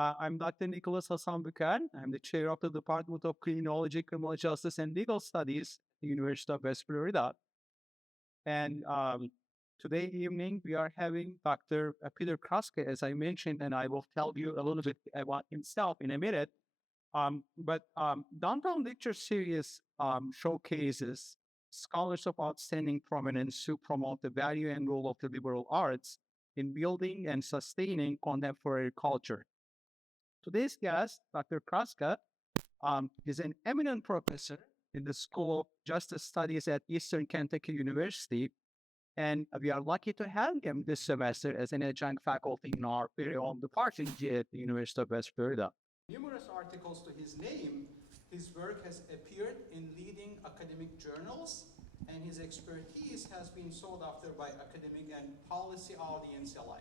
I'm Dr. Nicholas Hassan Bukan. I'm the chair of the Department of Criminology, Criminal Justice, and Legal Studies at the University of West Florida. And today evening, we are having Dr. Peter Kraska, as I mentioned, and I will tell you a little bit about himself in a minute. But Downtown Lecture Series showcases scholars of outstanding prominence who promote the value and role of the liberal arts in building and sustaining contemporary culture. Today's guest, Dr. Kraska, is an eminent professor in the School of Justice Studies at Eastern Kentucky University, and we are lucky to have him this semester as an adjunct faculty in our very own department here at the University of West Florida. Numerous articles to his name, his work has appeared in leading academic journals, and his expertise has been sought after by academic and policy audience alike.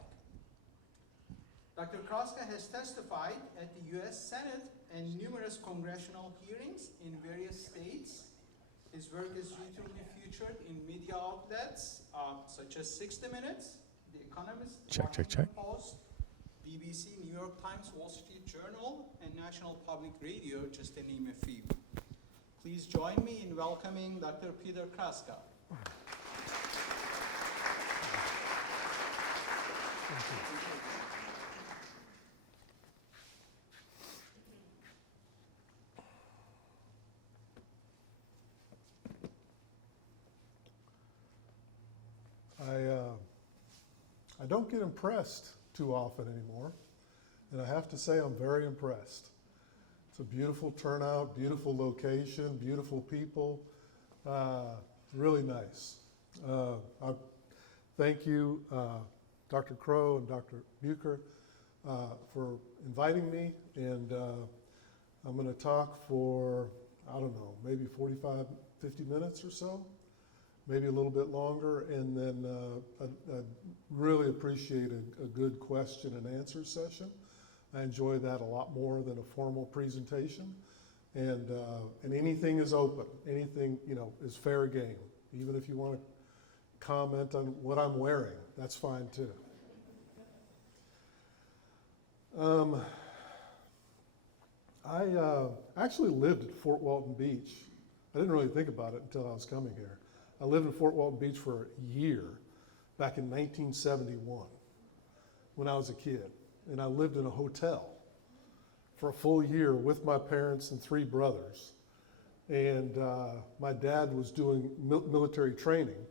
Dr. Kraska has testified at the U.S. Senate and numerous congressional hearings in various states. His work is routinely featured in media outlets such as 60 Minutes, The Economist, Washington Post, BBC, New York Times, Wall Street Journal, and National Public Radio, just to name a few. Please join me in welcoming Dr. Peter Kraska. I don't get impressed too often anymore, and I have to say I'm very impressed. It's a beautiful turnout, beautiful location, beautiful people, really nice. I thank you, Dr. Crow and Dr. Bucher, for inviting me, and I'm going to talk for, I don't know, maybe 45, 50 minutes or so. Maybe a little bit longer, and then I'd really appreciate a good question and answer session. I enjoy that a lot more than a formal presentation, and anything is open. Anything is fair game. Even if you want to comment on what I'm wearing, that's fine too. I actually lived at Fort Walton Beach. I didn't really think about it until I was coming here. I lived in Fort Walton Beach for a year back in 1971 when I was a kid. And I lived in a hotel for a full year with my parents and 3 brothers. And my dad was doing military training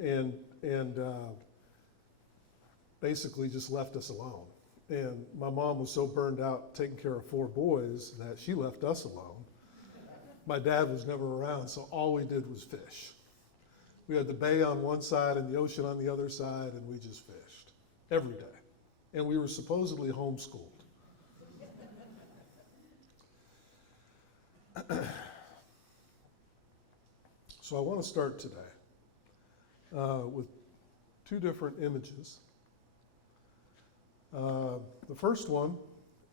and basically just left us alone. And my mom was so burned out taking care of 4 boys that she left us alone. My dad was never around, so all we did was fish. We had the bay on one side and the ocean on the other side, and we just fished every day. And we were supposedly homeschooled. So I want to start today with 2 different images. The first one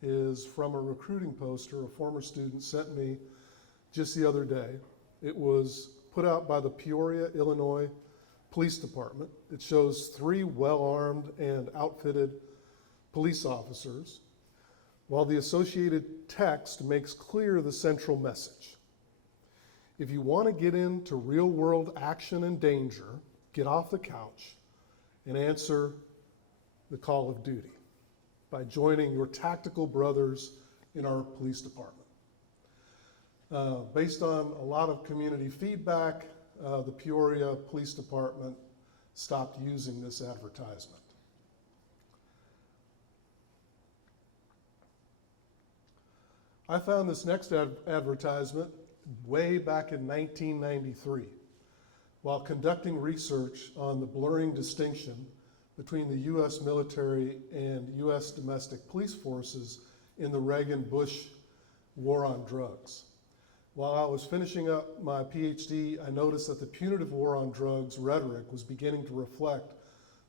is from a recruiting poster a former student sent me just the other day. It was put out by the Peoria, Illinois Police Department. It shows 3 well-armed and outfitted police officers, while the associated text makes clear the central message. If you want to get into real-world action and danger, get off the couch and answer the call of duty by joining your tactical brothers in our police department. Based on a lot of community feedback, the Peoria Police Department stopped using this advertisement. I found this next advertisement way back in 1993 while conducting research on the blurring distinction between the U.S. military and U.S. domestic police forces in the Reagan-Bush war on drugs. While I was finishing up my Ph.D., I noticed that the punitive war on drugs rhetoric was beginning to reflect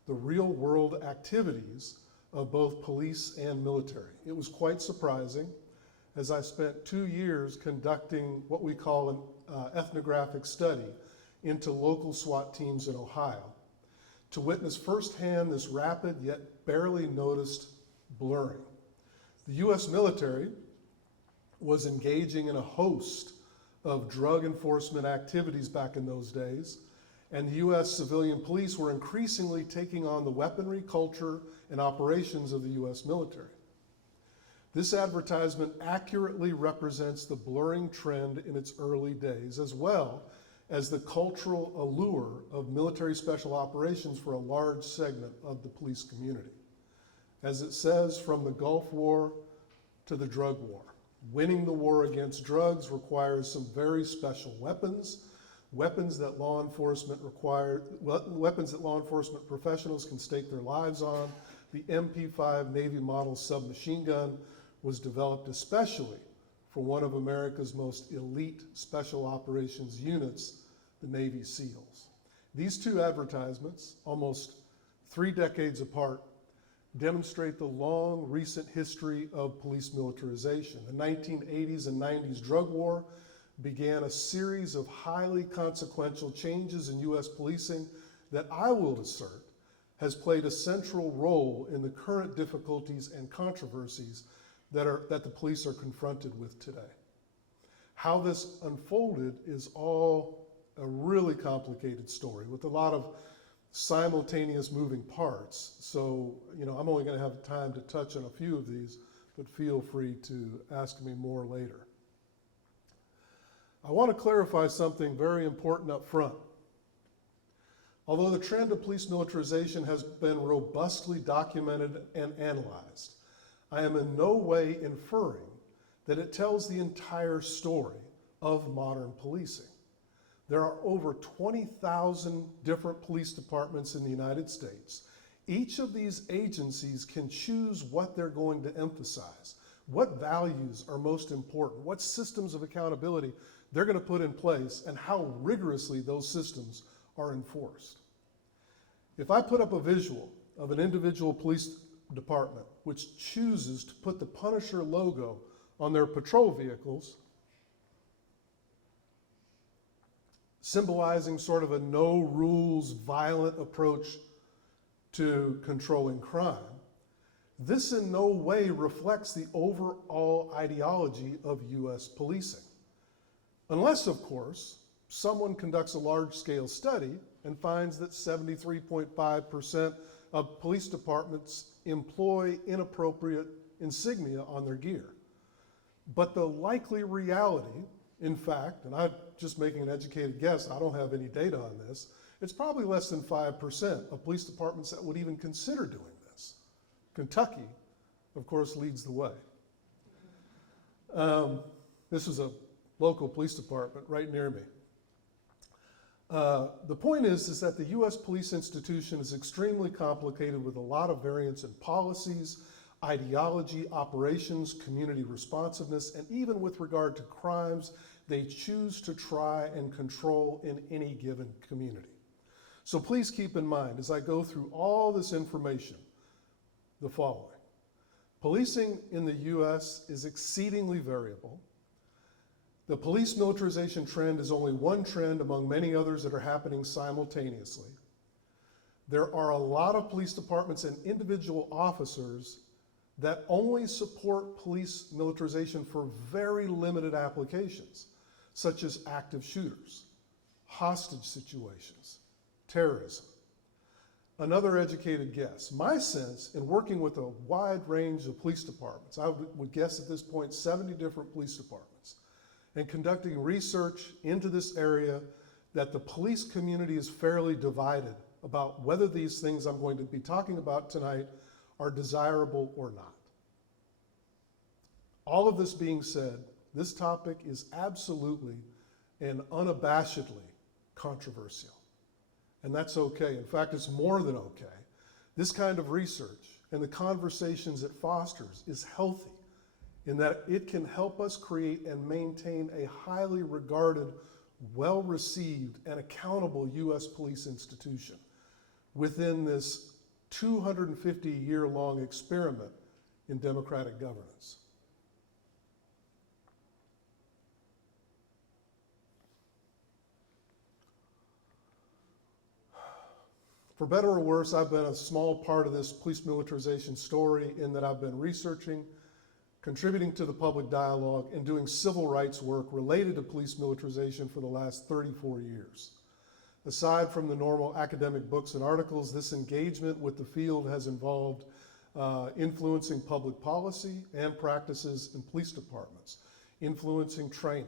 the real-world activities of both police and military. It was quite surprising, as I spent 2 years conducting what we call an ethnographic study into local SWAT teams in Ohio, to witness firsthand this rapid yet barely noticed blurring. The US military was engaging in a host of drug enforcement activities back in those days, and the US civilian police were increasingly taking on the weaponry, culture, and operations of the US military. This advertisement accurately represents the blurring trend in its early days, as well as the cultural allure of military special operations for a large segment of the police community. As it says, from the Gulf War to the drug war, winning the war against drugs requires some very special weapons, weapons that law enforcement professionals can stake their lives on. The MP5 Navy model submachine gun was developed especially for one of America's most elite special operations units, the Navy SEALs. These two advertisements, almost 3 decades apart, demonstrate the long recent history of police militarization. The 1980s and 90s drug war began a series of highly consequential changes in US policing that I will assert has played a central role in the current difficulties and controversies that the police are confronted with today. How this unfolded is all a really complicated story with a lot of simultaneous moving parts. So, I'm only going to have time to touch on a few of these, but feel free to ask me more later. I want to clarify something very important up front. Although the trend of police militarization has been robustly documented and analyzed, I am in no way inferring that it tells the entire story of modern policing. There are over 20,000 different police departments in the United States. Each of these agencies can choose what they're going to emphasize, what values are most important, what systems of accountability they're going to put in place, and how rigorously those systems are enforced. If I put up a visual of an individual police department which chooses to put the Punisher logo on their patrol vehicles, symbolizing sort of a no rules, violent approach to controlling crime, this in no way reflects the overall ideology of US policing. Unless, of course, someone conducts a large-scale study and finds that 73.5% of police departments employ inappropriate insignia on their gear. But the likely reality, in fact, and I'm just making an educated guess, I don't have any data on this, it's probably less than 5% of police departments that would even consider doing this. Kentucky, of course, leads the way. This is a local police department right near me. The point is that the US police institution is extremely complicated with a lot of variance in policies, ideology, operations, community responsiveness, and even with regard to crimes they choose to try and control in any given community. So please keep in mind, as I go through all this information, the following. Policing in the US is exceedingly variable. The police militarization trend is only one trend among many others that are happening simultaneously. There are a lot of police departments and individual officers that only support police militarization for very limited applications, such as active shooters, hostage situations, terrorism. Another educated guess. My sense in working with a wide range of police departments, I would guess at this point 70 different police departments, and conducting research into this area, that the police community is fairly divided about whether these things I'm going to be talking about tonight are desirable or not. All of this being said, this topic is absolutely and unabashedly controversial. And that's okay. In fact, it's more than okay. This kind of research and the conversations it fosters is healthy in that it can help us create and maintain a highly regarded, well-received, and accountable US police institution within this 250-year-long experiment in democratic governance. For better or worse, I've been a small part of this police militarization story in that I've been researching contributing to the public dialogue, and doing civil rights work related to police militarization for the last 34 years. Aside from the normal academic books and articles, this engagement with the field has involved influencing public policy and practices in police departments, influencing training,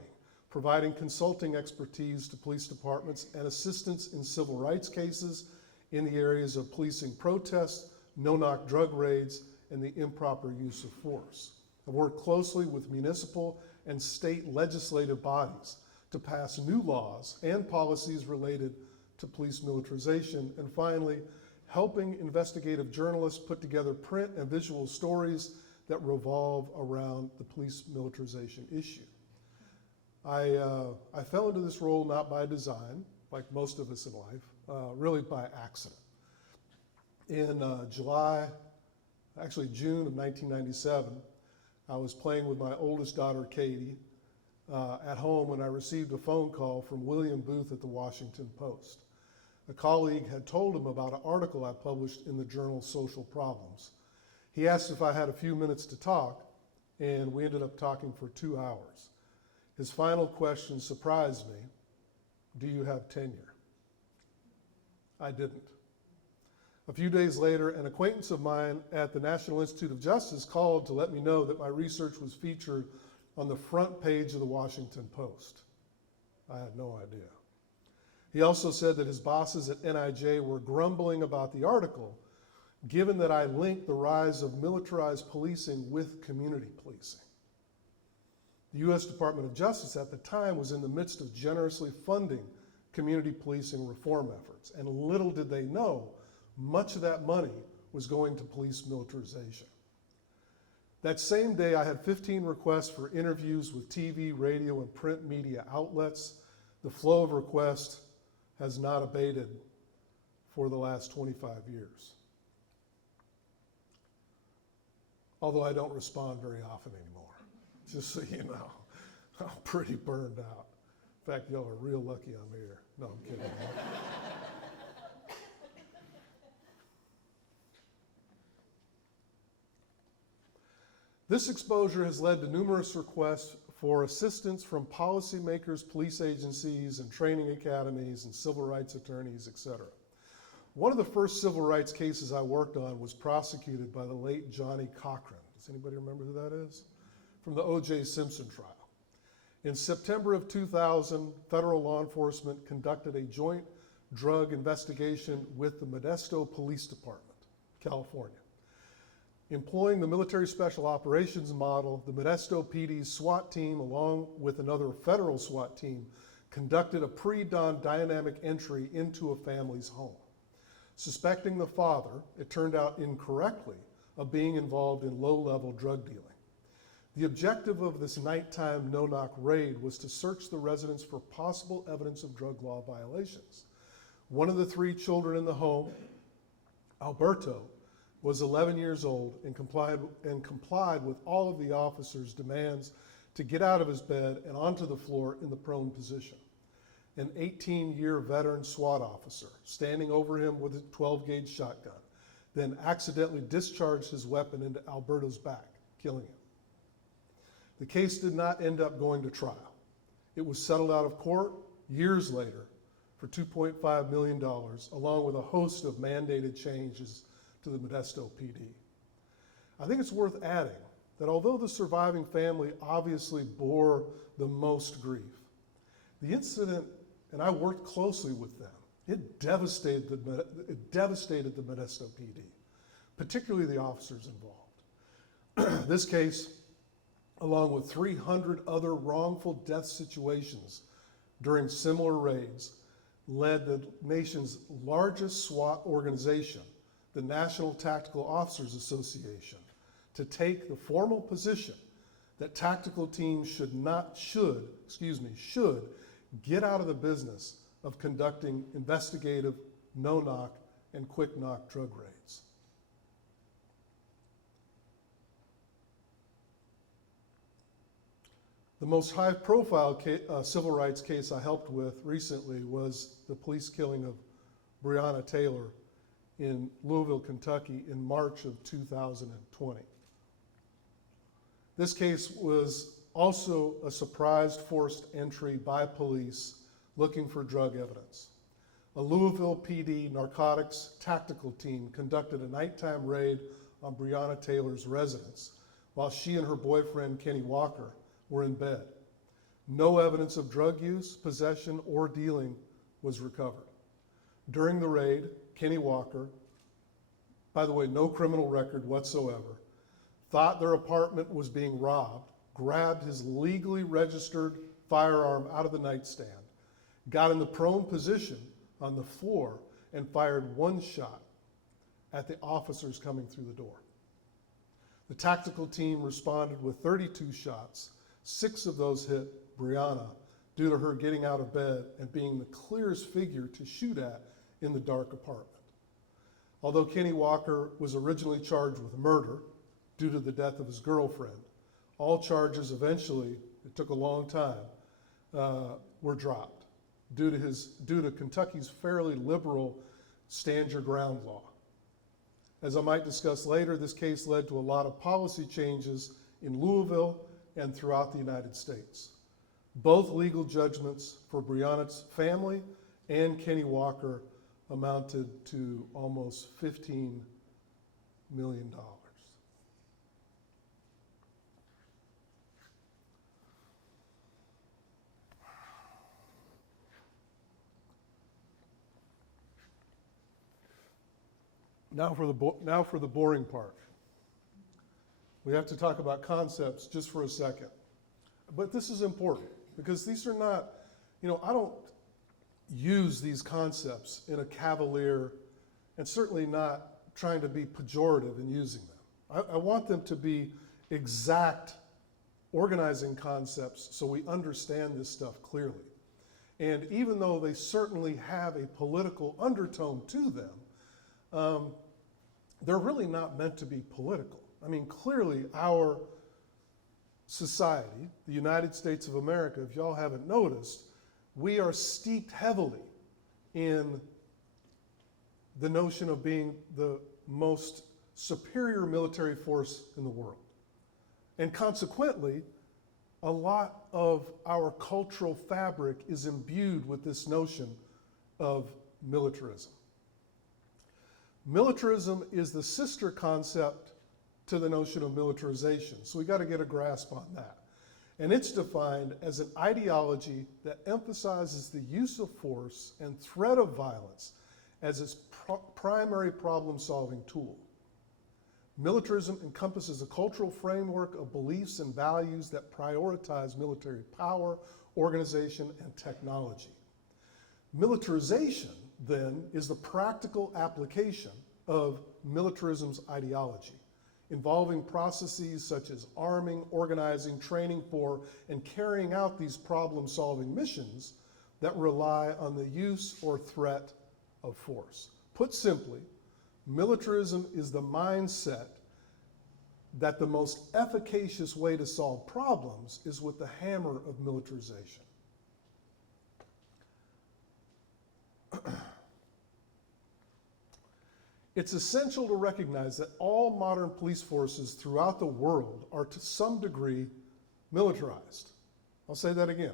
providing consulting expertise to police departments, and assistance in civil rights cases in the areas of policing protests, no-knock drug raids, and the improper use of force. I've worked closely with municipal and state legislative bodies to pass new laws and policies related to police militarization, and finally, helping investigative journalists put together print and visual stories that revolve around the police militarization issue. I fell into this role not by design, like most of us in life, really by accident. In June of 1997, I was playing with my oldest daughter, Katie, at home when I received a phone call from William Booth at the Washington Post. A colleague had told him about an article I published in the journal Social Problems. He asked if I had a few minutes to talk, and we ended up talking for 2 hours. His final question surprised me. Do you have tenure? I didn't. A few days later, an acquaintance of mine at the National Institute of Justice called to let me know that my research was featured on the front page of the Washington Post. I had no idea. He also said that his bosses at NIJ were grumbling about the article, given that I linked the rise of militarized policing with community policing. The U.S. Department of Justice at the time was in the midst of generously funding community policing reform efforts, and little did they know, much of that money was going to police militarization. That same day, I had 15 requests for interviews with TV, radio, and print media outlets. The flow of requests has not abated for the last 25 years. Although I don't respond very often anymore, just so you know. I'm pretty burned out. In fact, y'all are real lucky I'm here. No, I'm kidding. This exposure has led to numerous requests for assistance from policymakers, police agencies, and training academies, and civil rights attorneys, et cetera. One of the first civil rights cases I worked on was prosecuted by the late Johnny Cochran. Does anybody remember who that is? From the O.J. Simpson trial. In September of 2000, federal law enforcement conducted a joint drug investigation with the Modesto Police Department, California. Employing the military special operations model, the Modesto PD's SWAT team, along with another federal SWAT team, conducted a pre-dawn dynamic entry into a family's home. Suspecting the father, it turned out incorrectly, of being involved in low-level drug dealing. The objective of this nighttime no-knock raid was to search the residence for possible evidence of drug law violations. One of the 3 children in the home, Alberto, was 11 years old and complied with all of the officer's demands to get out of his bed and onto the floor in the prone position. An 18-year veteran SWAT officer, standing over him with a 12-gauge shotgun, then accidentally discharged his weapon into Alberto's back, killing him. The case did not end up going to trial. It was settled out of court years later for $2.5 million, along with a host of mandated changes to the Modesto PD. I think it's worth adding that although the surviving family obviously bore the most grief, the incident, and I worked closely with them, it devastated the Modesto PD, particularly the officers involved. This case, along with 300 other wrongful death situations during similar raids, led the nation's largest SWAT organization, the National Tactical Officers Association, to take the formal position that tactical teams should get out of the business of conducting investigative, no-knock, and quick-knock drug raids. The most high-profile civil rights case I helped with recently was the police killing of Breonna Taylor in Louisville, Kentucky in March of 2020. This case was also a surprised forced entry by police looking for drug evidence. A Louisville PD narcotics tactical team conducted a nighttime raid on Breonna Taylor's residence while she and her boyfriend, Kenny Walker, were in bed. No evidence of drug use, possession, or dealing was recovered. During the raid, Kenny Walker, by the way, no criminal record whatsoever, thought their apartment was being robbed, grabbed his legally registered firearm out of the nightstand, got in the prone position on the floor, and fired one shot at the officers coming through the door. The tactical team responded with 32 shots. 6 of those hit Breonna due to her getting out of bed and being the clearest figure to shoot at in the dark apartment. Although Kenny Walker was originally charged with murder due to the death of his girlfriend, all charges eventually, it took a long time, were dropped due to Kentucky's fairly liberal stand your ground law. As I might discuss later, this case led to a lot of policy changes in Louisville and throughout the United States. Both legal judgments for Breonna's family and Kenny Walker amounted to almost $15 million. Now for the boring part. We have to talk about concepts just for a second. But this is important because these are not, I don't use these concepts in a cavalier and certainly not trying to be pejorative in using them. I want them to be exact organizing concepts so we understand this stuff clearly. And even though they certainly have a political undertone to them, they're really not meant to be political. I mean, clearly our society, the United States of America, if y'all haven't noticed, we are steeped heavily in the notion of being the most superior military force in the world. And consequently, a lot of our cultural fabric is imbued with this notion of militarism. Militarism is the sister concept to the notion of militarization, so we got to get a grasp on that. And it's defined as an ideology that emphasizes the use of force and threat of violence as its primary problem-solving tool. Militarism encompasses a cultural framework of beliefs and values that prioritize military power, organization, and technology. Militarization, then, is the practical application of militarism's ideology, involving processes such as arming, organizing, training for, and carrying out these problem-solving missions that rely on the use or threat of force. Put simply, militarism is the mindset that the most efficacious way to solve problems is with the hammer of militarization. It's essential to recognize that all modern police forces throughout the world are to some degree militarized. I'll say that again.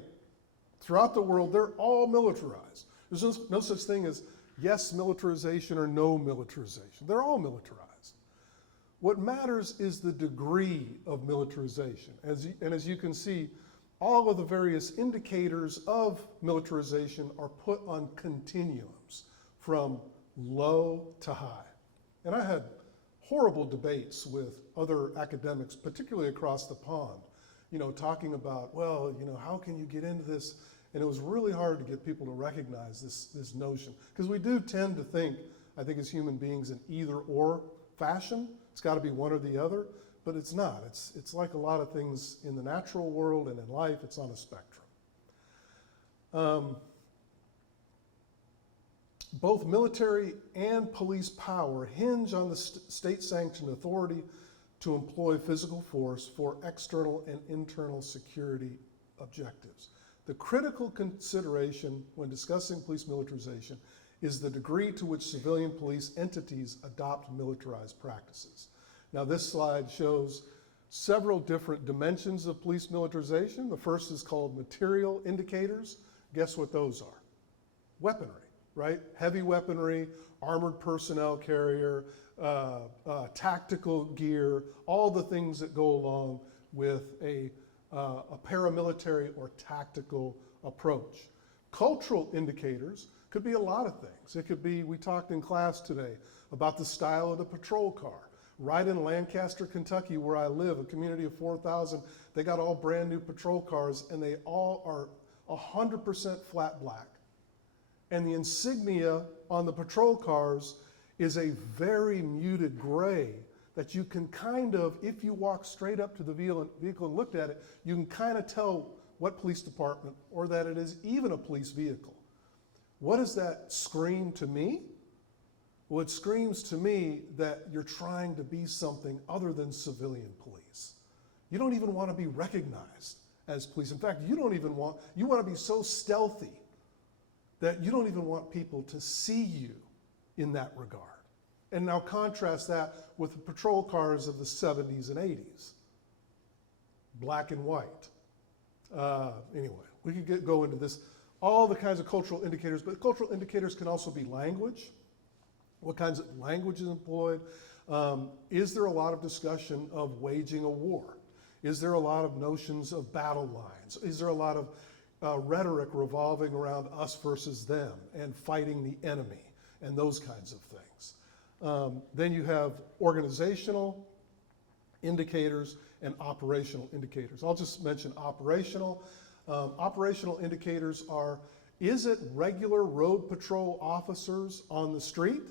Throughout the world, they're all militarized. There's no such thing as yes militarization or no militarization. They're all militarized. What matters is the degree of militarization. As you can see, all of the various indicators of militarization are put on continuums from low to high. And I had horrible debates with other academics, particularly across the pond, talking about, well, how can you get into this? And it was really hard to get people to recognize this notion. Because we do tend to think, I think as human beings, in either or fashion. It's got to be one or the other, but it's not. It's like a lot of things in the natural world and in life, it's on a spectrum. Both military and police power hinge on the state-sanctioned authority to employ physical force for external and internal security objectives. The critical consideration when discussing police militarization is the degree to which civilian police entities adopt militarized practices. Now this slide shows several different dimensions of police militarization. The first is called material indicators. Guess what those are? Weaponry, right? Heavy weaponry, armored personnel carrier, tactical gear, all the things that go along with a paramilitary or tactical approach. Cultural indicators could be a lot of things. It could be, we talked in class today about the style of the patrol car. Right in Lancaster, Kentucky, where I live, a community of 4,000, they got all brand new patrol cars, and they all are 100% flat black. And the insignia on the patrol cars is a very muted gray that you can kind of, if you walk straight up to the vehicle and looked at it, you can kind of tell what police department or that it is even a police vehicle. What does that scream to me? Well, it screams to me that you're trying to be something other than civilian police. You don't even want to be recognized as police. In fact, you want to be so stealthy that you don't even want people to see you in that regard. And now contrast that with the patrol cars of the 70s and 80s. Black and white. Anyway, we could go into this, all the kinds of cultural indicators, but cultural indicators can also be language. What kinds of language is employed? Is there a lot of discussion of waging a war? Is there a lot of notions of battle lines? Is there a lot of rhetoric revolving around us versus them and fighting the enemy and those kinds of things? Then you have organizational indicators and operational indicators. I'll just mention operational. Operational indicators are, is it regular road patrol officers on the street?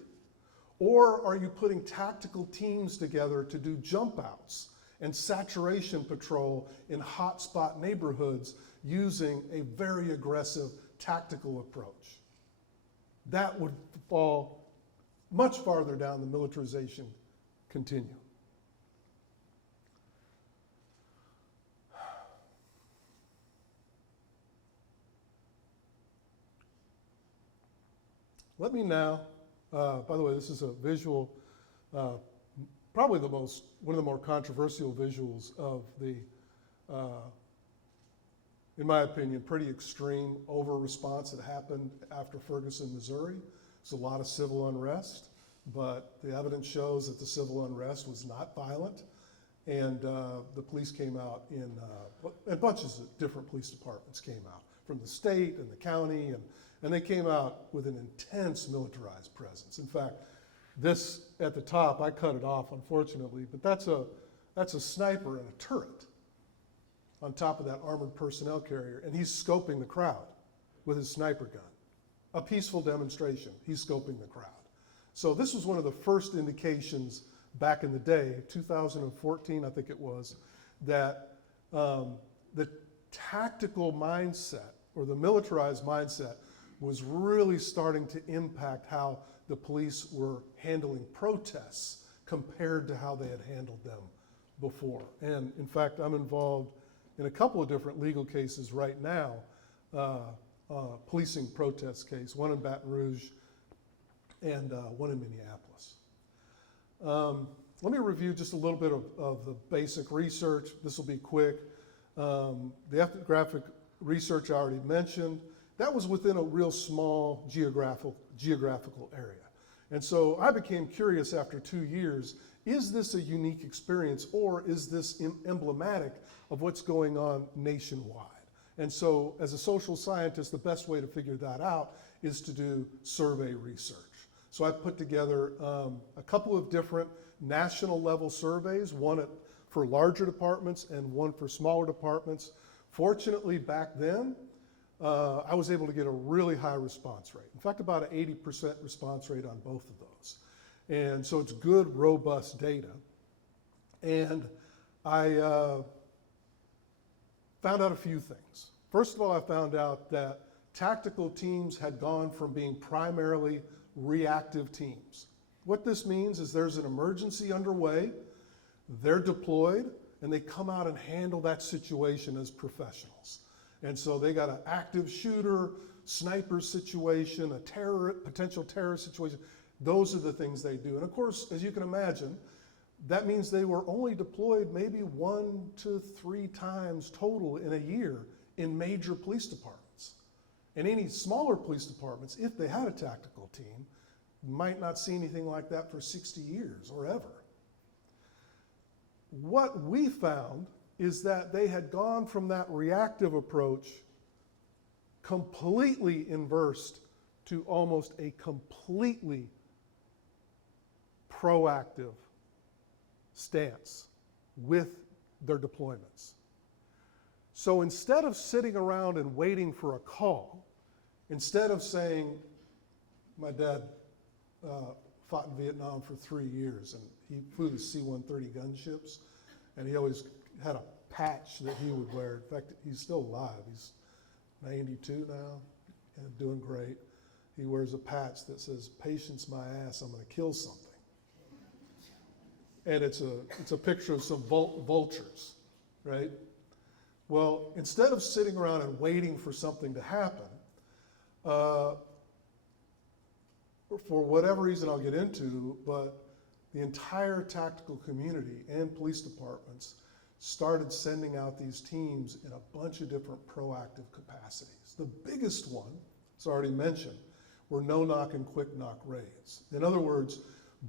Or are you putting tactical teams together to do jump outs and saturation patrol in hotspot neighborhoods using a very aggressive tactical approach? That would fall much farther down the militarization continuum. Let me now, by the way, this is a visual, probably one of the more controversial visuals of the, in my opinion, pretty extreme over-response that happened after Ferguson, Missouri. There's a lot of civil unrest, but the evidence shows that the civil unrest was not violent, and the police came out and bunches of different police departments came out from the state and the county, and they came out with an intense militarized presence. In fact, this at the top, I cut it off, unfortunately, but that's a sniper in a turret on top of that armored personnel carrier, and he's scoping the crowd with his sniper gun. A peaceful demonstration, he's scoping the crowd. So this was one of the first indications back in the day, 2014, I think it was, that the tactical mindset or the militarized mindset was really starting to impact how the police were handling protests compared to how they had handled them before. And in fact, I'm involved in a couple of different legal cases right now, policing protest case, one in Baton Rouge and one in Minneapolis. Let me review just a little bit of the basic research. This will be quick. The ethnographic research I already mentioned. That was within a real small geographical area. And so I became curious after 2 years, is this a unique experience or is this emblematic of what's going on nationwide? And so as a social scientist, the best way to figure that out is to do survey research. So I put together a couple of different national level surveys, one for larger departments and one for smaller departments. Fortunately, back then, I was able to get a really high response rate. In fact, about an 80% response rate on both of those. And so it's good, robust data. And I found out a few things. First of all, I found out that tactical teams had gone from being primarily reactive teams. What this means is there's an emergency underway, they're deployed, and they come out and handle that situation as professionals. And so they got an active shooter, sniper situation, a potential terrorist situation. Those are the things they do. And of course, as you can imagine, that means they were only deployed maybe 1 to 3 times total in a year in major police departments. And any smaller police departments, if they had a tactical team, might not see anything like that for 60 years or ever. What we found is that they had gone from that reactive approach completely inversed to almost a completely proactive stance with their deployments. So instead of sitting around and waiting for a call, instead of saying, my dad fought in Vietnam for 3 years and he flew the C-130 gunships, and he always had a patch that he would wear. In fact, he's still alive. He's 92 now and doing great. He wears a patch that says, "Patience my ass, I'm gonna kill something." And it's a picture of some vultures, right? Well, instead of sitting around and waiting for something to happen, for whatever reason I'll get into, but the entire tactical community and police departments started sending out these teams in a bunch of different proactive capacities. The biggest one, as already mentioned, were no-knock and quick-knock raids. In other words,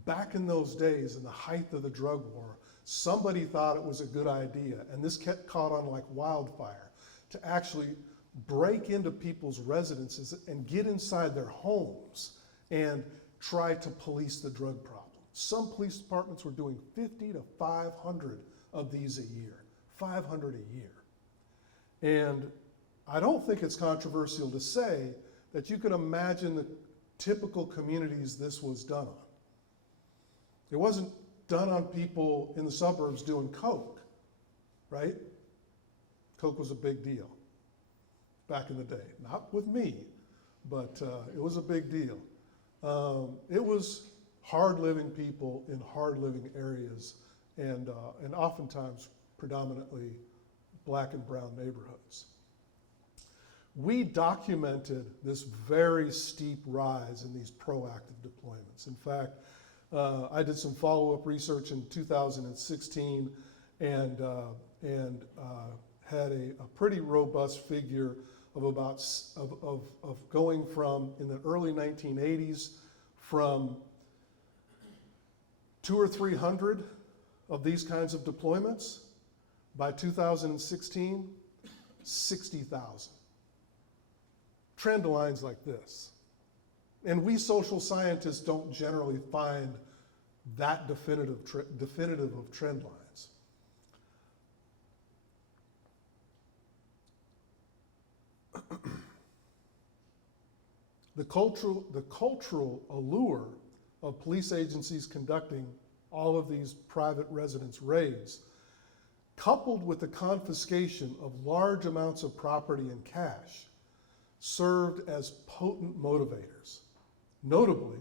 back in those days, in the height of the drug war, somebody thought it was a good idea, and this kept caught on like wildfire, to actually break into people's residences and get inside their homes and try to police the drug problem. Some police departments were doing 50 to 500 of these a year, 500 a year. And I don't think it's controversial to say that you can imagine the typical communities this was done on. It wasn't done on people in the suburbs doing coke, right? Coke was a big deal back in the day. Not with me, but it was a big deal. It was hard-living people in hard-living areas, and oftentimes predominantly black and brown neighborhoods. We documented this very steep ese in these proactive deployments. In fact, I did some follow-up research in 2016 and had a pretty robust figure of going from, in the early 1980s, from 200 or 300 of these kinds of deployments. By 2016, 60,000. Trend lines like this. And we social scientists don't generally find that definitive of trend lines. The cultural allure of police agencies conducting all of these private residence raids, coupled with the confiscation of large amounts of property and cash, served as potent motivators. Notably,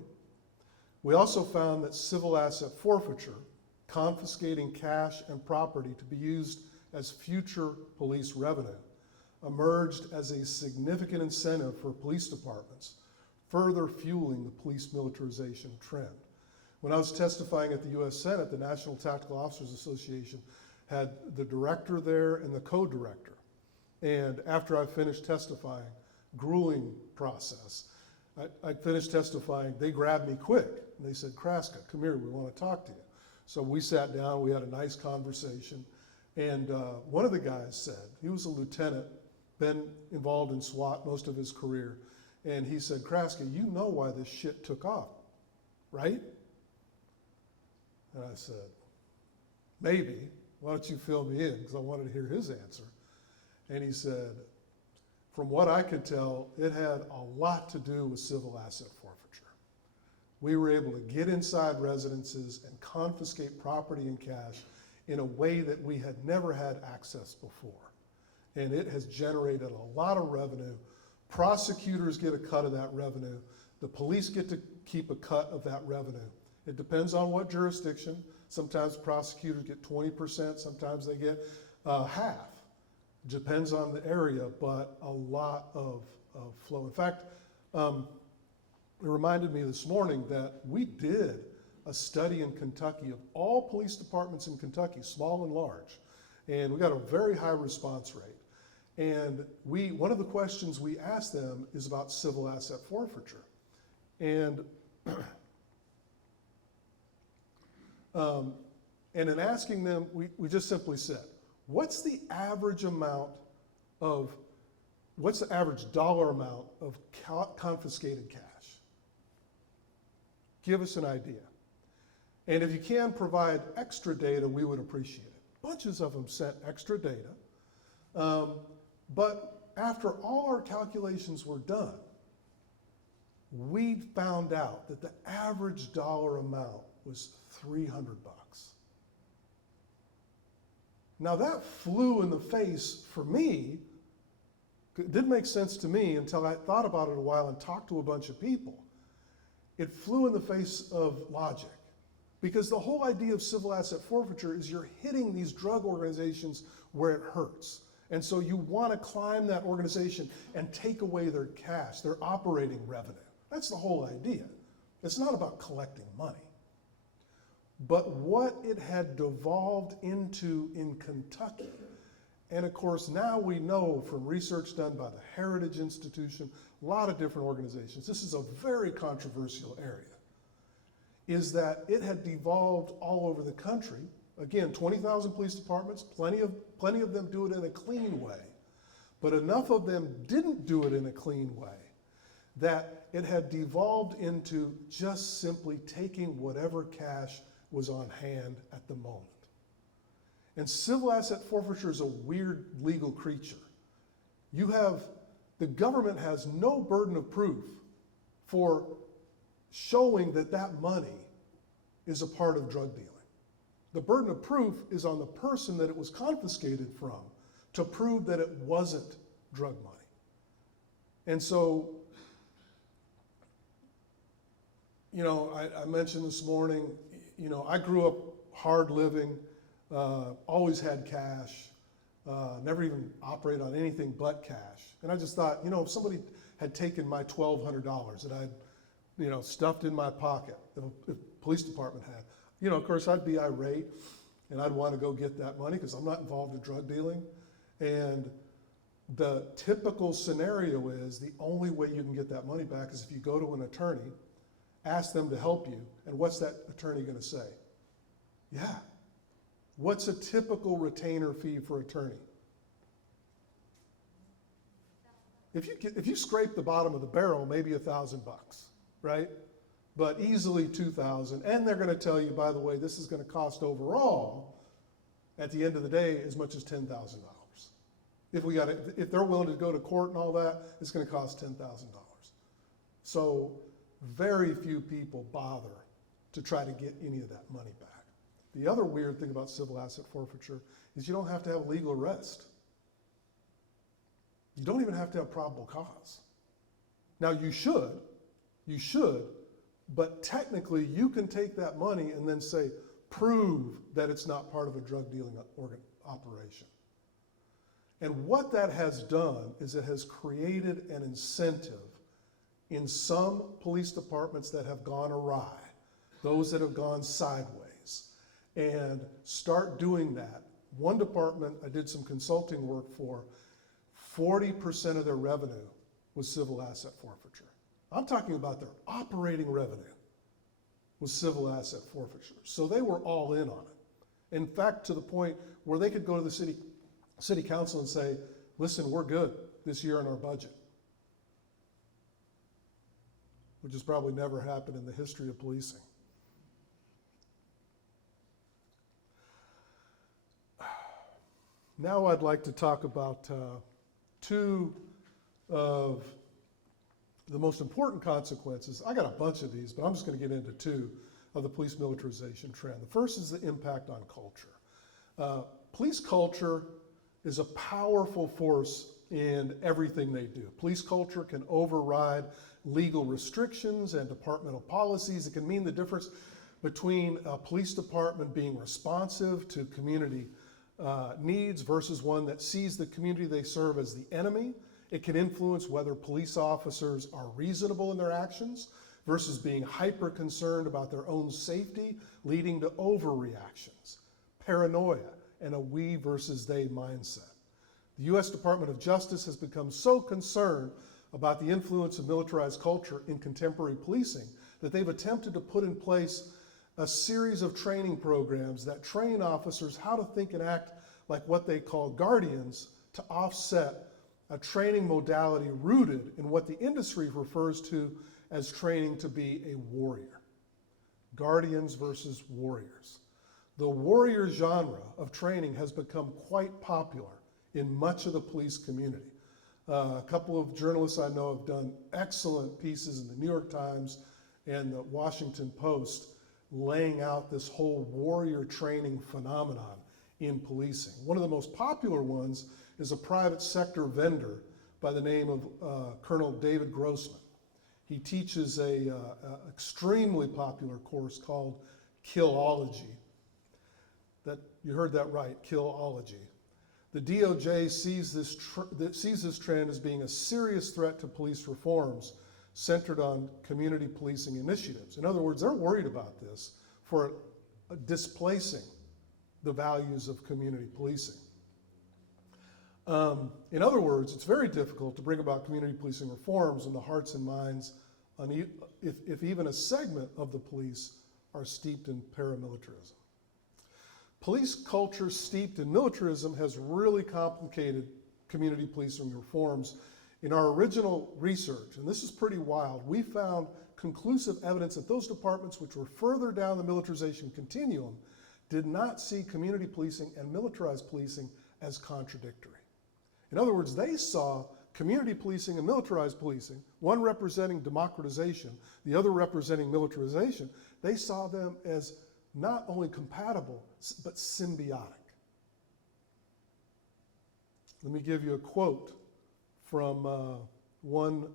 we also found that civil asset forfeiture, confiscating cash and property to be used as future police revenue, emerged as a significant incentive for police departments, further fueling the police militarization trend. When I was testifying at the U.S. Senate, the National Tactical Officers Association had the director there and the co-director. And after I finished testifying, grueling process, I finished testifying, they grabbed me quick. And they said, "Kraska, come here, we want to talk to you." So we sat down, we had a nice conversation. And one of the guys said, he was a lieutenant, been involved in SWAT most of his career. And he said, "Kraska, you know why this shit took off, right?" And I said, "Maybe. Why don't you fill me in?" Because I wanted to hear his answer. And he said, "From what I could tell, it had a lot to do with civil asset forfeiture. We were able to get inside residences and confiscate property and cash in a way that we had never had access before. And it has generated a lot of revenue. Prosecutors get a cut of that revenue. The police get to keep a cut of that revenue. It depends on what jurisdiction. Sometimes prosecutors get 20%, sometimes they get half. Depends on the area, but a lot of flow. In fact, it reminded me this morning that we did a study in Kentucky of all police departments in Kentucky, small and large, and we got a very high response rate. And one of the questions we asked them is about civil asset forfeiture. And and in asking them, we just simply said, what's the average dollar amount of confiscated cash? Give us an idea. And if you can provide extra data, we would appreciate it. Bunches of them sent extra data. But after all our calculations were done, we found out that the average dollar amount was $300. Now that flew in the face for me. It didn't make sense to me until I thought about it a while and talked to a bunch of people. It flew in the face of logic. Because the whole idea of civil asset forfeiture is you're hitting these drug organizations where it hurts. And so you want to climb that organization and take away their cash, their operating revenue. That's the whole idea. It's not about collecting money. But what it had devolved into in Kentucky, and of course now we know from research done by the Heritage Institution, a lot of different organizations, this is a very controversial area, is that it had devolved all over the country. Again, 20,000 police departments, plenty of them do it in a clean way, but enough of them didn't do it in a clean way that it had devolved into just simply taking whatever cash was on hand at the moment. And civil asset forfeiture is a weird legal creature. The government has no burden of proof for showing that that money is a part of drug dealing. The burden of proof is on the person that it was confiscated from to prove that it wasn't drug money. And so, I mentioned this morning, I grew up hard living, always had cash, never even operated on anything but cash. And I just thought, if somebody had taken my $1,200 that I'd, stuffed in my pocket, if the police department had, of course I'd be irate and I'd want to go get that money because I'm not involved in drug dealing. And the typical scenario is the only way you can get that money back is if you go to an attorney, ask them to help you, and what's that attorney going to say? Yeah. What's a typical retainer fee for attorney? If you scrape the bottom of the barrel, maybe $1,000, right? But easily 2,000, and they're going to tell you, by the way, this is going to cost overall, at the end of the day, as much as $10,000. If they're willing to go to court and all that, it's going to cost $10,000. So very few people bother to try to get any of that money back. The other weird thing about civil asset forfeiture is you don't have to have a legal arrest. You don't even have to have probable cause. Now you should, but technically you can take that money and then say, prove that it's not part of a drug dealing operation. And what that has done is it has created an incentive in some police departments that have gone awry, those that have gone sideways, and start doing that. One department I did some consulting work for, 40% of their revenue was civil asset forfeiture. I'm talking about their operating revenue was civil asset forfeiture. So they were all in on it. In fact, to the point where they could go to the city council and say, listen, we're good this year in our budget. Which has probably never happened in the history of policing. Now I'd like to talk about two of the most important consequences. I got a bunch of these, but I'm just going to get into two of the police militarization trend. The first is the impact on culture. Police culture is a powerful force in everything they do. Police culture can override legal restrictions and departmental policies. It can mean the difference between a police department being responsive to community needs versus one that sees the community they serve as the enemy. It can influence whether police officers are reasonable in their actions versus being hyper concerned about their own safety, leading to overreactions, paranoia, and a we versus they mindset. The U.S. Department of Justice has become so concerned about the influence of militarized culture in contemporary policing that they've attempted to put in place a series of training programs that train officers how to think and act like what they call guardians to offset a training modality rooted in what the industry refers to as training to be a warrior. Guardians versus warriors. The warrior genre of training has become quite popular in much of the police community. A couple of journalists I know have done excellent pieces in the New York Times and the Washington Post laying out this whole warrior training phenomenon in policing. One of the most popular ones is a private sector vendor by the name of Colonel David Grossman. He teaches a extremely popular course called Killology. That, you heard that right, Killology. The DOJ sees this trend as being a serious threat to police reforms centered on community policing initiatives. In other words, they're worried about this for displacing the values of community policing. In other words, it's very difficult to bring about community policing reforms when the hearts and minds, if even a segment of the police, are steeped in paramilitarism. Police culture steeped in militarism has really complicated community policing reforms. In our original research, and this is pretty wild, we found conclusive evidence that those departments which were further down the militarization continuum did not see community policing and militarized policing as contradictory. In other words, they saw community policing and militarized policing, one representing democratization, the other representing militarization. They saw them as not only compatible, but symbiotic. Let me give you a quote from one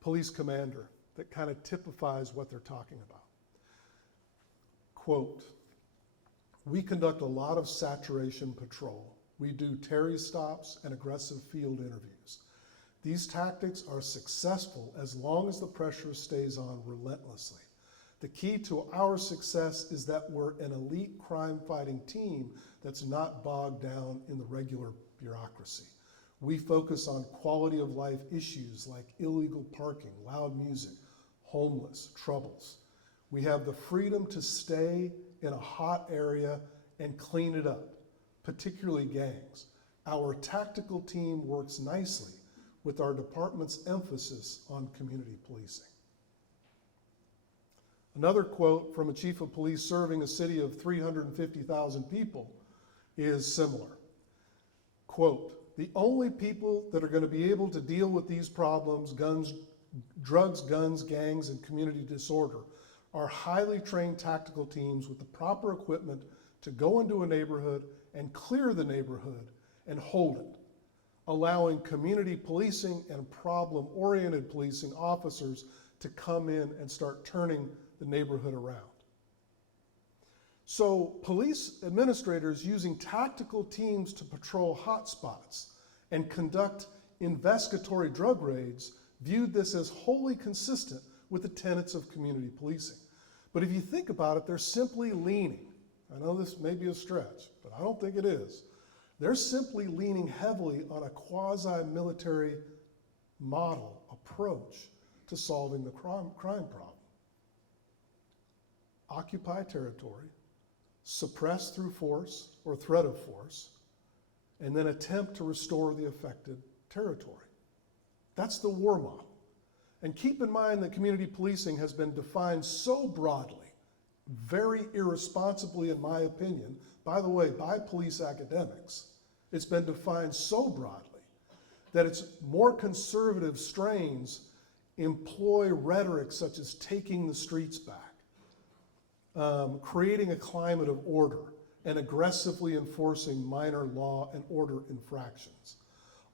police commander that kind of typifies what they're talking about. Quote, "We conduct a lot of saturation patrol. We do Terry stops and aggressive field interviews. These tactics are successful as long as the pressure stays on relentlessly. The key to our success is that we're an elite crime-fighting team that's not bogged down in the regular bureaucracy. We focus on quality of life issues like illegal parking, loud music, homeless, troubles. We have the freedom to stay in a hot area and clean it up, particularly gangs. Our tactical team works nicely with our department's emphasis on community policing." Another quote from a chief of police serving a city of 350,000 people is similar. Quote, "The only people that are going to be able to deal with these problems, drugs, guns, gangs, and community disorder, are highly trained tactical teams with the proper equipment to go into a neighborhood and clear the neighborhood and hold it, allowing community policing and problem-oriented policing officers to come in and start turning the neighborhood around." So police administrators using tactical teams to patrol hotspots and conduct investigatory drug raids viewed this as wholly consistent with the tenets of community policing. But if you think about it, they're simply leaning. I know this may be a stretch, but I don't think it is. They're simply leaning heavily on a quasi-military model approach to solving the crime problem. Occupy territory, suppress through force or threat of force, and then attempt to restore the affected territory. That's the war model. And keep in mind that community policing has been defined so broadly, very irresponsibly in my opinion, by the way, by police academics. It's been defined so broadly that its more conservative strains employ rhetoric such as taking the streets back, creating a climate of order, and aggressively enforcing minor law and order infractions,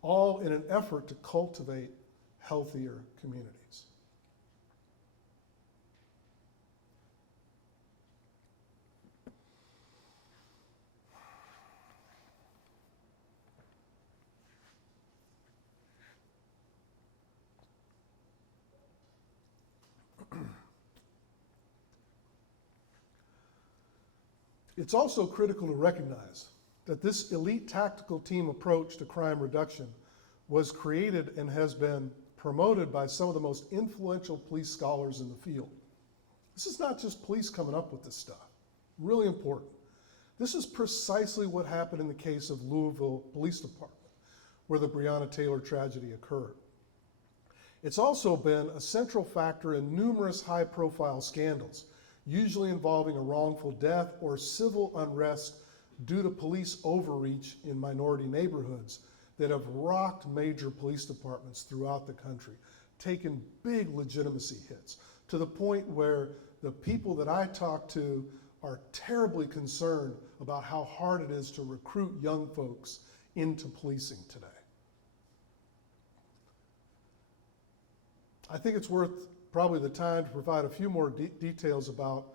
all in an effort to cultivate healthier communities. It's also critical to recognize that this elite tactical team approach to crime reduction was created and has been promoted by some of the most influential police scholars in the field. This is not just police coming up with this stuff. Really important. This is precisely what happened in the case of Louisville Police Department, where the Breonna Taylor tragedy occurred. It's also been a central factor in numerous high-profile scandals, usually involving a wrongful death or civil unrest due to police overreach in minority neighborhoods that have rocked major police departments throughout the country, taken big legitimacy hits, to the point where the people that I talk to are terribly concerned about how hard it is to recruit young folks into policing today. I think it's worth probably the time to provide a few more details about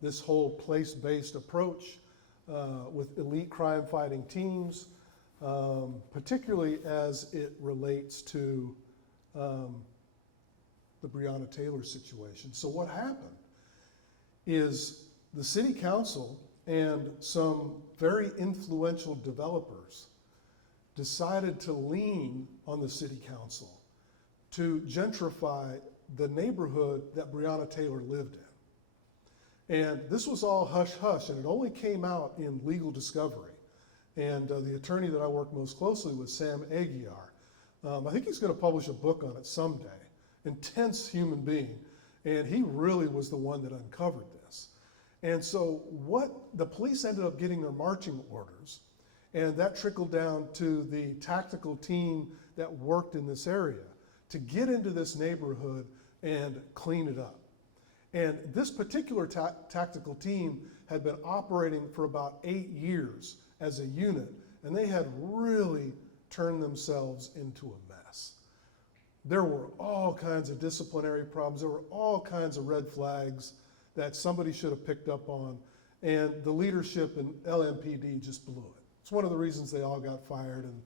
this whole place-based approach with elite crime-fighting teams, particularly as it relates to the Breonna Taylor situation. So what happened is the city council and some very influential developers decided to lean on the city council to gentrify the neighborhood that Breonna Taylor lived in. And this was all hush-hush, and it only came out in legal discovery. And the attorney that I work most closely with, Sam Aguiar, I think he's going to publish a book on it someday. Intense human being, and he really was the one that uncovered this. And so what the police ended up getting their marching orders, and that trickled down to the tactical team that worked in this area to get into this neighborhood and clean it up. And this particular tactical team had been operating for about 8 years as a unit, and they had really turned themselves into a mess. There were all kinds of disciplinary problems. There were all kinds of red flags that somebody should have picked up on, and the leadership in LMPD just blew it. It's one of the reasons they all got fired, and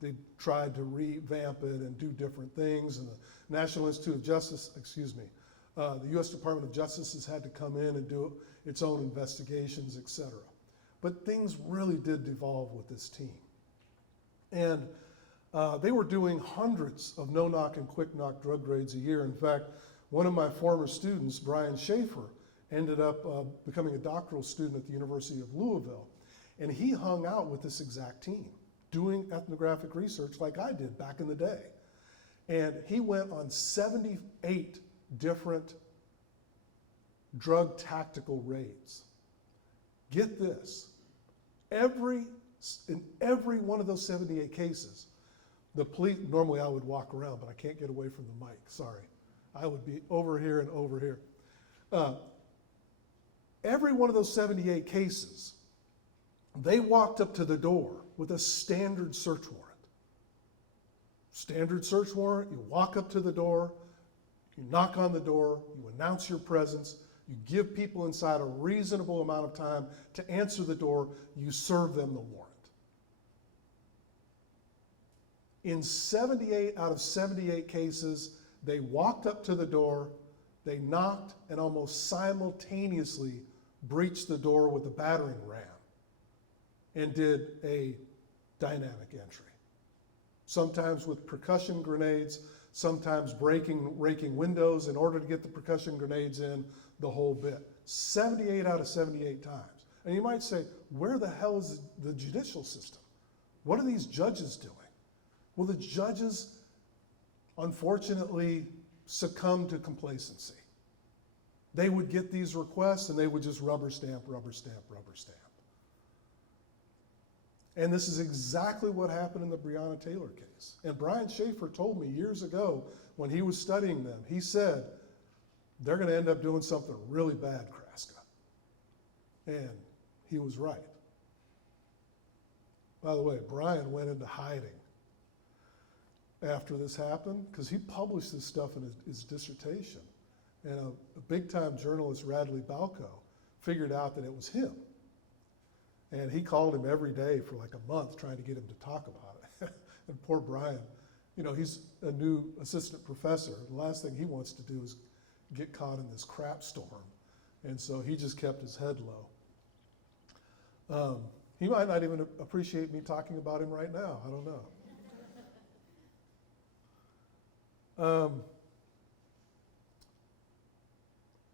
they tried to revamp it and do different things, and the National Institute of Justice, the U.S. Department of Justice has had to come in and do its own investigations, et cetera. But things really did devolve with this team. And they were doing hundreds of no-knock and quick-knock drug raids a year. In fact, one of my former students, Brian Schaefer, ended up becoming a doctoral student at the University of Louisville. And he hung out with this exact team, doing ethnographic research like I did back in the day. And he went on 78 different drug tactical raids. Get this, in every one of those 78 cases, the police, normally I would walk around, but I can't get away from the mic, sorry. I would be over here and over here. Every one of those 78 cases, they walked up to the door with a standard search warrant. Standard search warrant, you walk up to the door, you knock on the door, you announce your presence, you give people inside a reasonable amount of time to answer the door, you serve them the warrant. In 78 out of 78 cases, they walked up to the door, they knocked, and almost simultaneously breached the door with a battering ram and did a dynamic entry. Sometimes with percussion grenades, sometimes raking windows in order to get the percussion grenades in, the whole bit. 78 out of 78 times. And you might say, where the hell is the judicial system? What are these judges doing? Well, the judges, unfortunately, succumb to complacency. They would get these requests and they would just rubber stamp, rubber stamp, rubber stamp. And this is exactly what happened in the Breonna Taylor case. And Brian Schaefer told me years ago when he was studying them, he said, they're going to end up doing something really bad, Kraska. And he was right. By the way, Brian went into hiding after this happened because he published this stuff in his dissertation. And a big-time journalist, Radley Balco, figured out that it was him. And he called him every day for like a month trying to get him to talk about it. And poor Brian, you know, he's a new assistant professor. The last thing he wants to do is get caught in this crap storm. And so he just kept his head low. He might not even appreciate me talking about him right now. I don't know.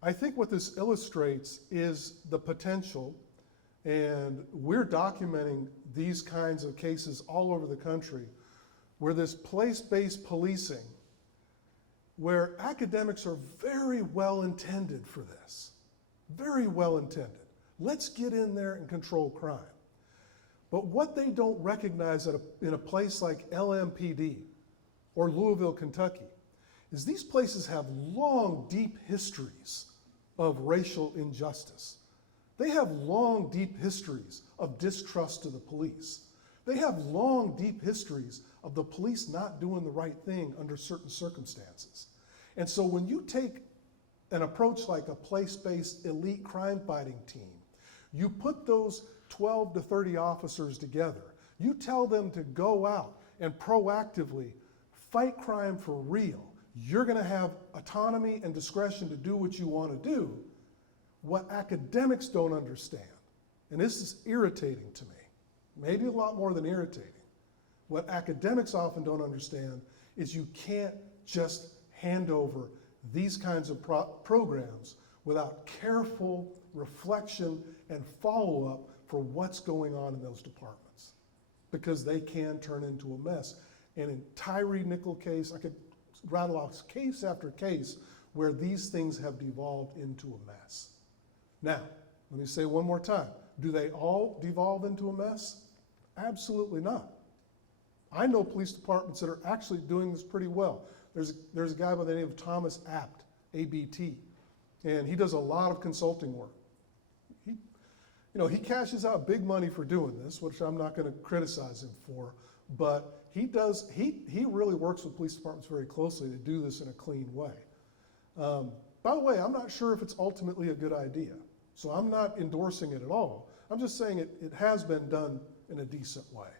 I think what this illustrates is the potential, and we're documenting these kinds of cases all over the country, where this place-based policing, where academics are very well intended for this, very well intended. Let's get in there and control crime. But what they don't recognize in a place like LMPD or Louisville, Kentucky, is these places have long, deep histories of racial injustice. They have long, deep histories of distrust to the police. They have long, deep histories of the police not doing the right thing under certain circumstances. And so when you take an approach like a place-based elite crime-fighting team, you put those 12 to 30 officers together, you tell them to go out and proactively fight crime for real. You're gonna have autonomy and discretion to do what you wanna do. What academics don't understand, and this is irritating to me, maybe a lot more than irritating, what academics often don't understand is you can't just hand over these kinds of programs without careful reflection and follow-up for what's going on in those departments, because they can turn into a mess. And in Tyree Nickel case, I could rattle off case after case where these things have devolved into a mess. Now, let me say one more time, do they all devolve into a mess? Absolutely not. I know police departments that are actually doing this pretty well. There's a guy by the name of Thomas Abt, ABT, and he does a lot of consulting work. He cashes out big money for doing this, which I'm not going to criticize him for, but he really works with police departments very closely to do this in a clean way. By the way, I'm not sure if it's ultimately a good idea, so I'm not endorsing it at all. I'm just saying it has been done in a decent way,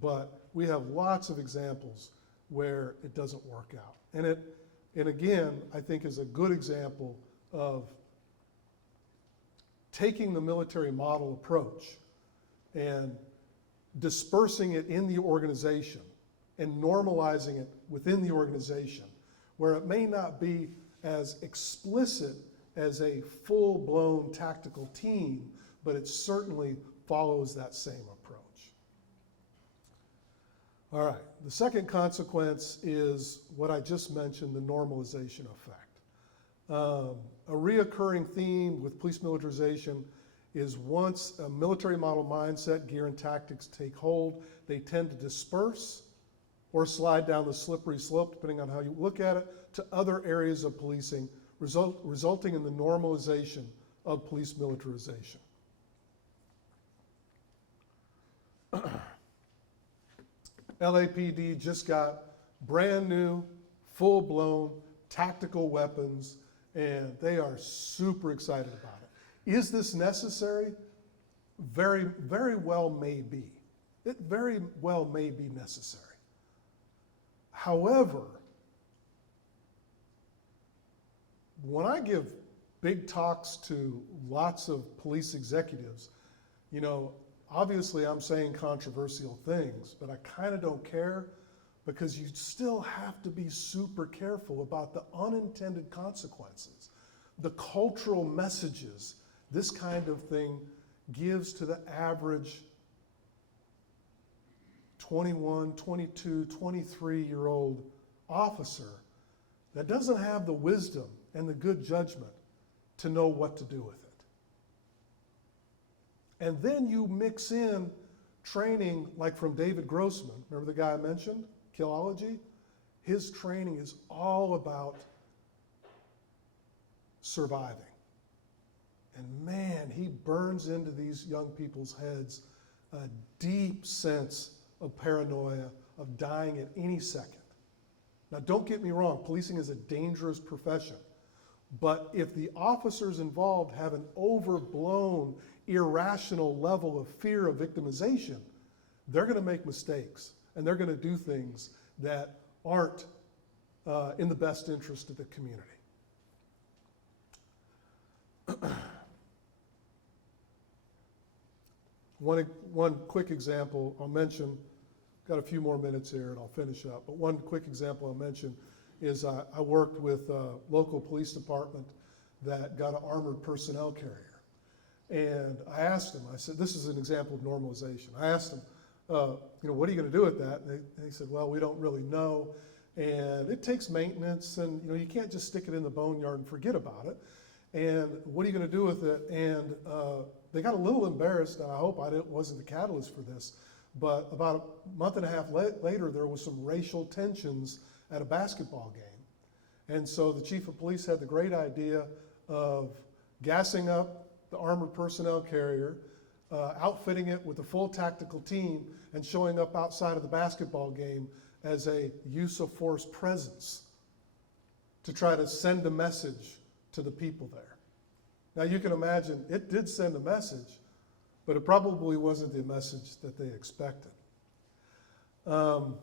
but we have lots of examples where it doesn't work out. And again, I think is a good example of taking the military model approach and dispersing it in the organization and normalizing it within the organization, where it may not be as explicit as a full-blown tactical team, but it certainly follows that same approach. All right, the second consequence is what I just mentioned, the normalization effect. A reoccurring theme with police militarization is once a military model mindset, gear, and tactics take hold, they tend to disperse or slide down the slippery slope, depending on how you look at it, to other areas of policing, resulting in the normalization of police militarization. LAPD just got brand new, full-blown tactical weapons, and they are super excited about it. Is this necessary? Very, very well may be. It very well may be necessary. However, when I give big talks to lots of police executives, obviously I'm saying controversial things, but I kind of don't care, because you still have to be super careful about the unintended consequences, the cultural messages this kind of thing gives to the average 21, 22, 23-year-old officer that doesn't have the wisdom and the good judgment to know what to do with it. And then you mix in training like from David Grossman, remember the guy I mentioned, Killology? His training is all about surviving. And man, he burns into these young people's heads a deep sense of paranoia, of dying at any second. Now, don't get me wrong, policing is a dangerous profession. But if the officers involved have an overblown, irrational level of fear of victimization, they're going to make mistakes, and they're going to do things that aren't in the best interest of the community. One quick example I'll mention, got a few more minutes here and I'll finish up, but one quick example I'll mention is I worked with a local police department that got an armored personnel carrier. And I asked him, I said, this is an example of normalization. I asked him, what are you going to do with that? And he said, well, we don't really know. And it takes maintenance, and you can't just stick it in the boneyard and forget about it. And what are you going to do with it? And they got a little embarrassed, and I hope I wasn't the catalyst for this, but about a month and a half later, there was some racial tensions at a basketball game. And so the chief of police had the great idea of gassing up the armored personnel carrier, outfitting it with a full tactical team, and showing up outside of the basketball game as a use of force presence to try to send a message to the people there. Now you can imagine it did send a message, but it probably wasn't the message that they expected. One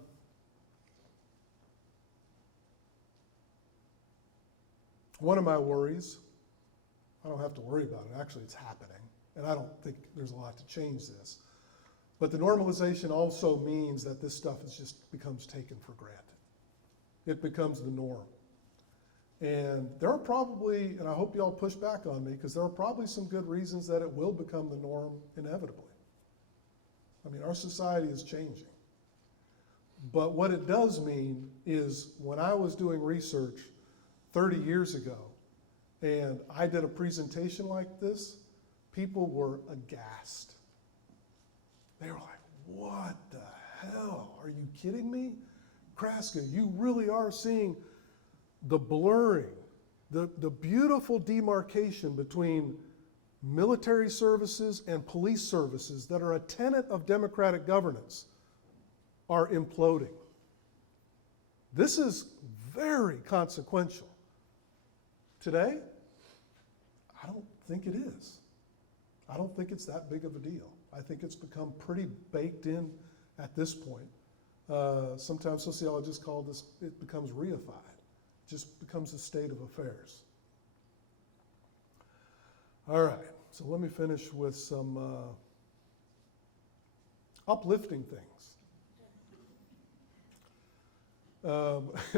of my worries, I don't have to worry about it, actually it's happening, and I don't think there's a lot to change this, but the normalization also means that this stuff becomes taken for granted. It becomes the norm. And there are probably, and I hope you all push back on me, because there are probably some good reasons that it will become the norm inevitably. I mean, our society is changing. But what it does mean is when I was doing research 30 years ago, and I did a presentation like this, people were aghast. They were like, what the hell? Are you kidding me? Kraska, you really are seeing the blurring, the beautiful demarcation between military services and police services that are a tenet of democratic governance are imploding. This is very consequential. Today, I don't think it is. I don't think it's that big of a deal. I think it's become pretty baked in at this point. Sometimes sociologists call this, it becomes reified. It just becomes a state of affairs. All right, so let me finish with some uplifting things.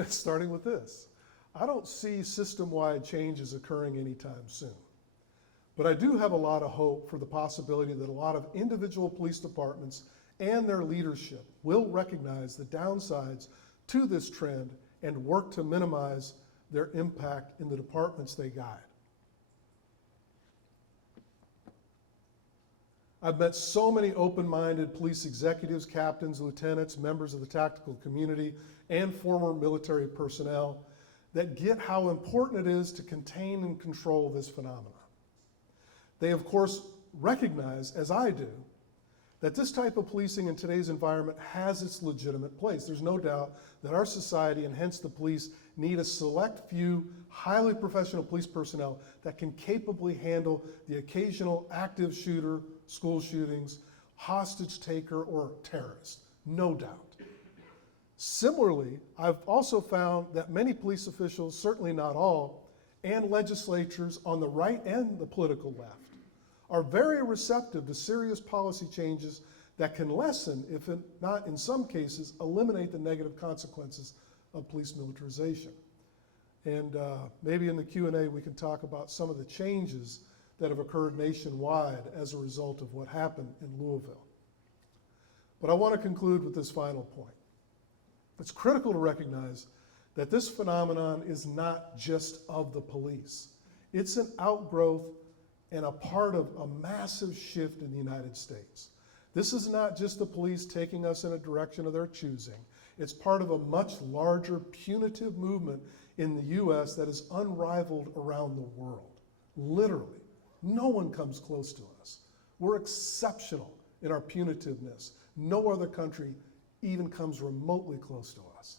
Starting with this. I don't see system-wide changes occurring anytime soon. But I do have a lot of hope for the possibility that a lot of individual police departments and their leadership will recognize the downsides to this trend and work to minimize their impact in the departments they guide. I've met so many open-minded police executives, captains, lieutenants, members of the tactical community, and former military personnel that get how important it is to contain and control this phenomenon. They, of course, recognize, as I do, that this type of policing in today's environment has its legitimate place. There's no doubt that our society, and hence the police, need a select few highly professional police personnel that can capably handle the occasional active shooter, school shootings, hostage taker, or terrorist. No doubt. Similarly, I've also found that many police officials, certainly not all, and legislatures on the right and the political left, are very receptive to serious policy changes that can lessen, if not in some cases, eliminate the negative consequences of police militarization. And maybe in the Q&A we can talk about some of the changes that have occurred nationwide as a result of what happened in Louisville. But I want to conclude with this final point. It's critical to recognize that this phenomenon is not just of the police. It's an outgrowth and a part of a massive shift in the United States. This is not just the police taking us in a direction of their choosing. It's part of a much larger punitive movement in the US that is unrivaled around the world. Literally, no one comes close to us. We're exceptional in our punitiveness. No other country even comes remotely close to us.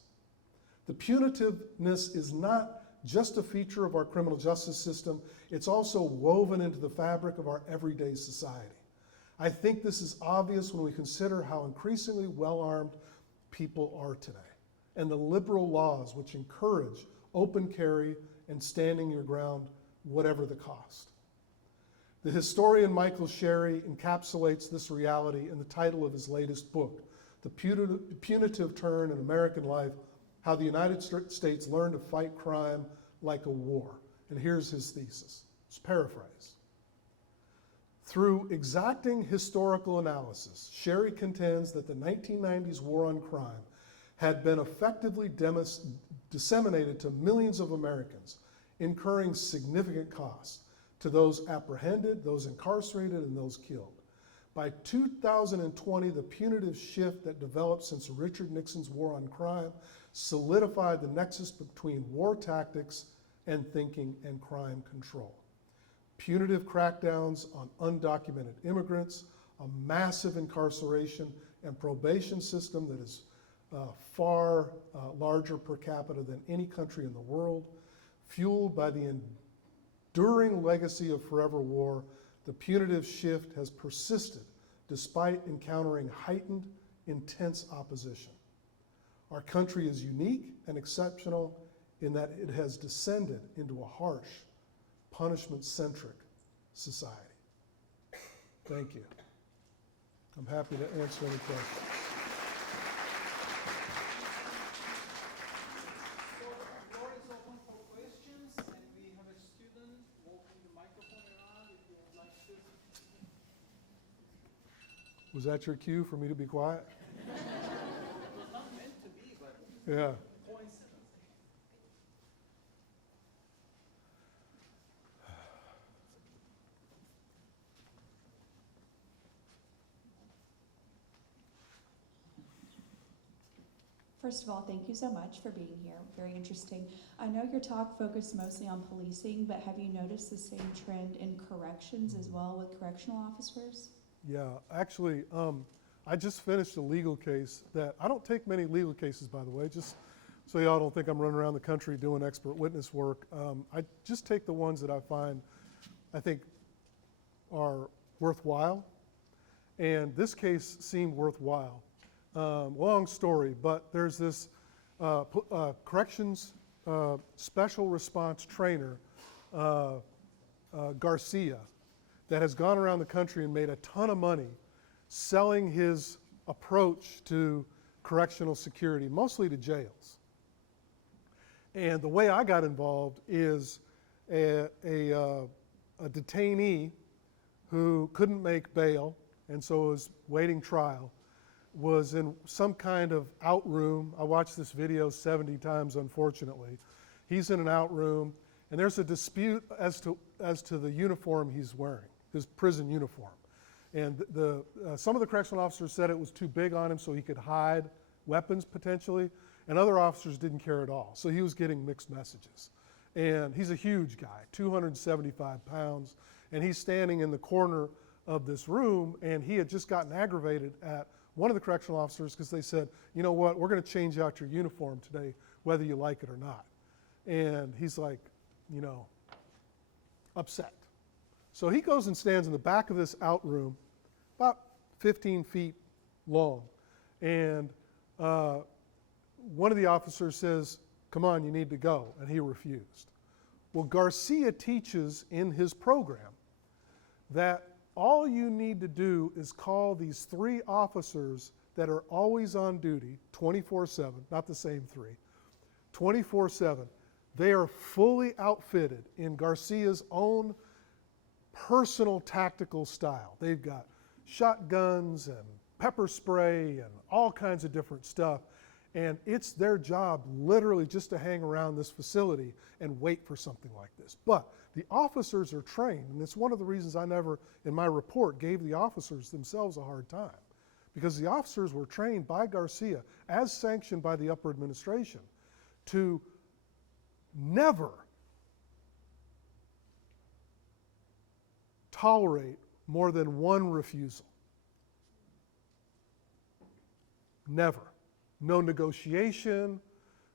The punitiveness is not just a feature of our criminal justice system, it's also woven into the fabric of our everyday society. I think this is obvious when we consider how increasingly well-armed people are today, and the liberal laws which encourage open carry and standing your ground, whatever the cost. The historian Michael Sherry encapsulates this reality in the title of his latest book, The Punitive Turn in American Life, How the United States Learned to Fight Crime Like a War. And here's his thesis. It's paraphrase. Through exacting historical analysis, Sherry contends that the 1990s war on crime had been effectively disseminated to millions of Americans, incurring significant costs to those apprehended, those incarcerated, and those killed. By 2020, the punitive shift that developed since Richard Nixon's war on crime solidified the nexus between war tactics and thinking and crime control. Punitive crackdowns on undocumented immigrants, a massive incarceration and probation system that is far larger per capita than any country in the world, fueled by the enduring legacy of forever war, the punitive shift has persisted despite encountering heightened, intense opposition. Our country is unique and exceptional in that it has descended into a harsh, punishment-centric society. Thank you. I'm happy to answer any questions. So the floor is open for questions, and we have a student walking the microphone around if you would like to. Was that your cue for me to be quiet? It was not meant to be, but Yeah. coincidence. First of all, thank you so much for being here. Very interesting. I know your talk focused mostly on policing, but have you noticed the same trend in corrections as well with correctional officers? Yeah, actually, I just finished a legal case that, I don't take many legal cases, by the way, just so y'all don't think I'm running around the country doing expert witness work. I just take the ones that I think are worthwhile. And this case seemed worthwhile. Long story, but there's this corrections special response trainer, Garcia, that has gone around the country and made a ton of money selling his approach to correctional security, mostly to jails. And the way I got involved is a detainee who couldn't make bail and so was waiting trial, was in some kind of out room. I watched this video 70 times, unfortunately. He's in an out room, and there's a dispute as to the uniform he's wearing, his prison uniform. And some of the correctional officers said it was too big on him so he could hide weapons potentially, and other officers didn't care at all. So he was getting mixed messages. And he's a huge guy, 275 pounds, and he's standing in the corner of this room, and he had just gotten aggravated at one of the correctional officers because they said, you know what, we're going to change out your uniform today, whether you like it or not. And he's like, you know, upset. So he goes and stands in the back of this out room, about 15 feet long. And one of the officers says, come on, you need to go. And he refused. Well, Garcia teaches in his program that all you need to do is call these 3 officers that are always on duty, 24/7, not the same 3, 24/7. They are fully outfitted in Garcia's own personal tactical style. They've got shotguns and pepper spray and all kinds of different stuff. And it's their job literally just to hang around this facility and wait for something like this. But the officers are trained, and it's one of the reasons I never, in my report, gave the officers themselves a hard time. Because the officers were trained by Garcia, as sanctioned by the upper administration, to never tolerate more than 1 refusal. Never. No negotiation,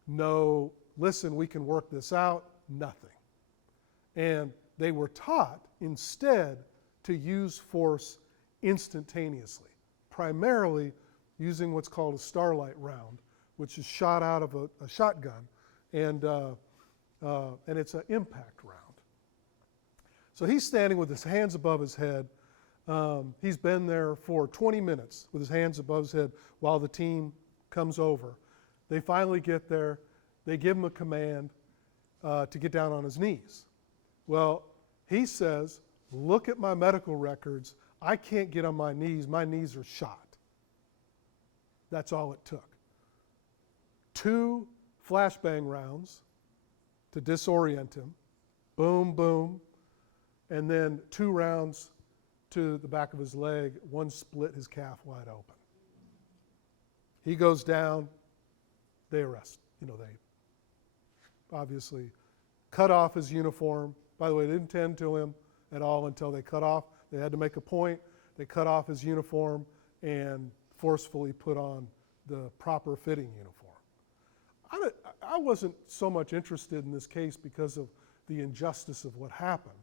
no, listen, we can work this out, nothing. And they were taught instead to use force instantaneously, primarily using what's called a starlight round, which is shot out of a shotgun, and it's an impact round. So he's standing with his hands above his head. He's been there for 20 minutes with his hands above his head while the team comes over. They finally get there. They give him a command to get down on his knees. Well, he says, look at my medical records. I can't get on my knees. My knees are shot. That's all it took. 2 flashbang rounds to disorient him. Boom, boom. And then 2 rounds to the back of his leg. One split his calf wide open. He goes down. They arrest. They obviously cut off his uniform. By the way, they didn't tend to him at all until they cut off. They had to make a point. They cut off his uniform and forcefully put on the proper fitting uniform. I wasn't so much interested in this case because of the injustice of what happened.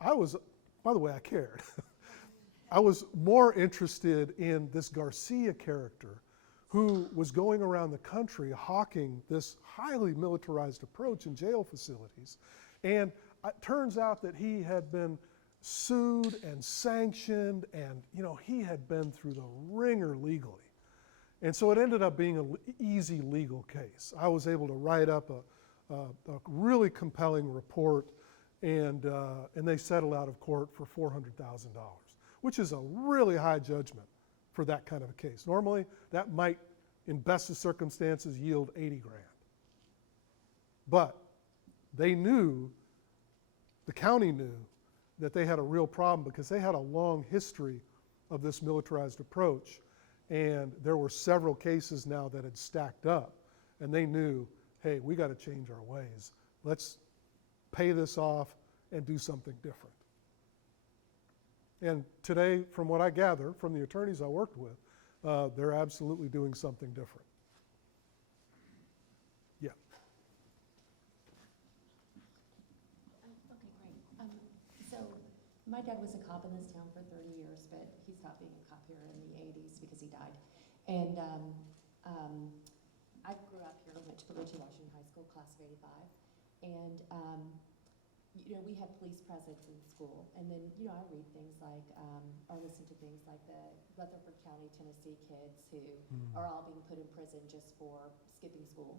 By the way, I cared. I was more interested in this Garcia character who was going around the country hawking this highly militarized approach in jail facilities. And it turns out that he had been sued and sanctioned, and he had been through the ringer legally. And so it ended up being an easy legal case. I was able to write up a really compelling report, and they settled out of court for $400,000, which is a really high judgment for that kind of a case. Normally, that might, in best of circumstances, yield 80 grand. But they knew, the county knew, that they had a real problem because they had a long history of this militarized approach. And there were several cases now that had stacked up. And they knew, hey, we got to change our ways. Let's pay this off and do something different. And today, from what I gather from the attorneys I worked with, they're absolutely doing something different. Yeah. Okay, great. So my dad was a cop in this town for 30 years, but he stopped being a cop here in the 80s because he died. And I grew up here, went to Bemidji Washington High School, class of 85. And, we had police presence in school. And then, I read things like, or listen to things like the Rutherford County, Tennessee kids who are all being put in prison just for skipping school.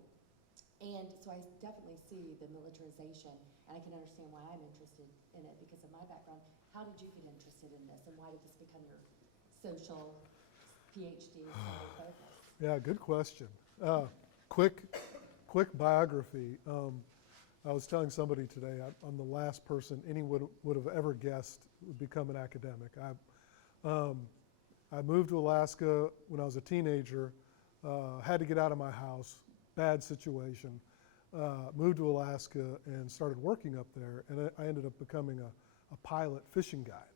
And so I definitely see the militarization, and I can understand why I'm interested in it because of my background. How did you get interested in this, and why did this become your social Ph.D. focus? Yeah, good question. Quick biography. I was telling somebody today, I'm the last person anyone would have ever guessed would become an academic. I moved to Alaska when I was a teenager, had to get out of my house, bad situation, moved to Alaska and started working up there, and I ended up becoming a pilot fishing guide.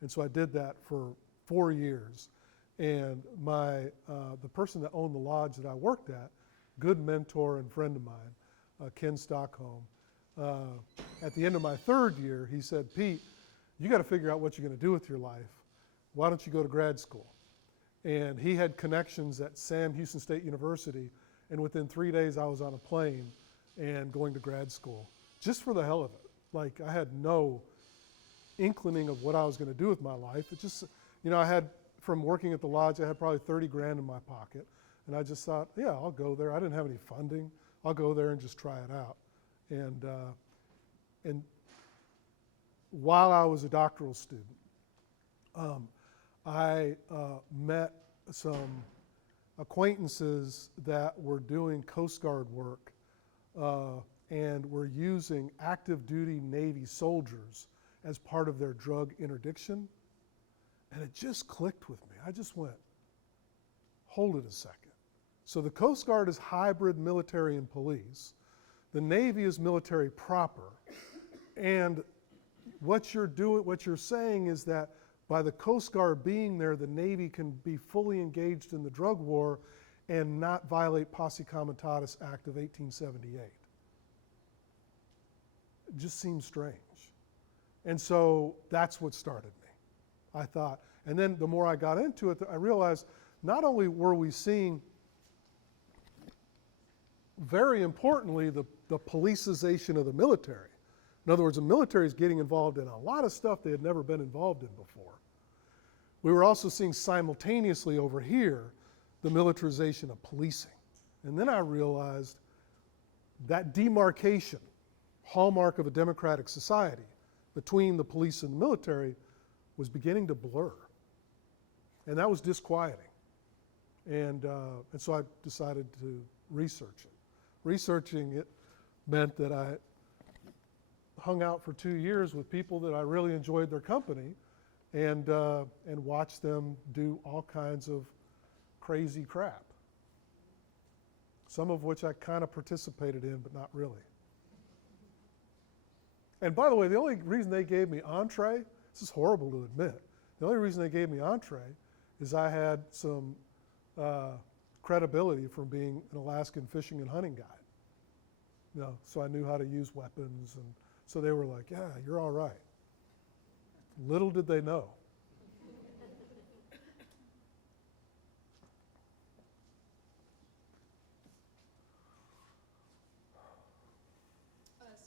And so I did that for 4 years. And the person that owned the lodge that I worked at, good mentor and friend of mine, Ken Stockholm, at the end of my 3rd year, he said, Pete, you got to figure out what you're going to do with your life. Why don't you go to grad school? And he had connections at Sam Houston State University, and within 3 days I was on a plane and going to grad school, just for the hell of it. Like, I had no inkling of what I was going to do with my life. It just, I had, from working at the lodge, I had probably 30 grand in my pocket, and I just thought, yeah, I'll go there. I didn't have any funding. I'll go there and just try it out. And while I was a doctoral student, I met some acquaintances that were doing Coast Guard work and were using active duty Navy soldiers as part of their drug interdiction. And it just clicked with me. I just went, hold it a second. So the Coast Guard is hybrid military and police. The Navy is military proper. And what you're saying is that by the Coast Guard being there, the Navy can be fully engaged in the drug war and not violate Posse Comitatus Act of 1878. It just seems strange. And so that's what started me. I thought, and then the more I got into it, I realized not only were we seeing, very importantly, the policization of the military. In other words, the military is getting involved in a lot of stuff they had never been involved in before. We were also seeing simultaneously over here the militarization of policing. And then I realized that demarcation, hallmark of a democratic society, between the police and the military was beginning to blur. And that was disquieting. And so I decided to research it. Researching it meant that I hung out for 2 years with people that I really enjoyed their company and watched them do all kinds of crazy crap. Some of which I kind of participated in, but not really. And by the way, the only reason they gave me entree, this is horrible to admit, the only reason they gave me entree is I had some credibility from being an Alaskan fishing and hunting guide. You know, so I knew how to use weapons, and so they were like, yeah, you're all right. Little did they know.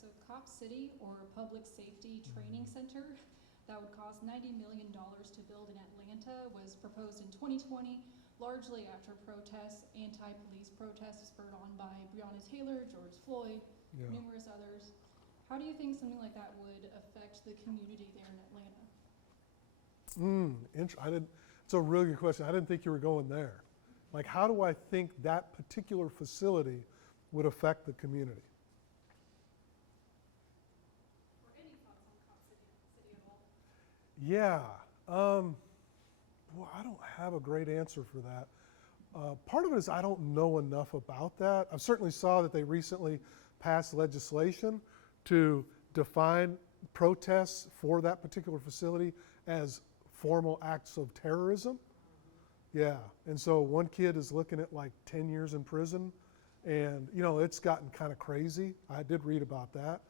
So Cop City, or Public Safety Training Center, that would cost $90 million to build in Atlanta, was proposed in 2020, largely after protests, anti-police protests spurred on by Breonna Taylor, George Floyd, numerous others. How do you think something like that would affect the community there in Atlanta? It's a really good question. I didn't think you were going there. Like, how do I think that particular facility would affect the community? Or any thoughts on Cop City at all? Yeah. Well, I don't have a great answer for that. Part of it is I don't know enough about that. I certainly saw that they recently passed legislation to define protests for that particular facility as formal acts of terrorism. Yeah, and so one kid is looking at like 10 years in prison, and you know, it's gotten kind of crazy. I did read about that.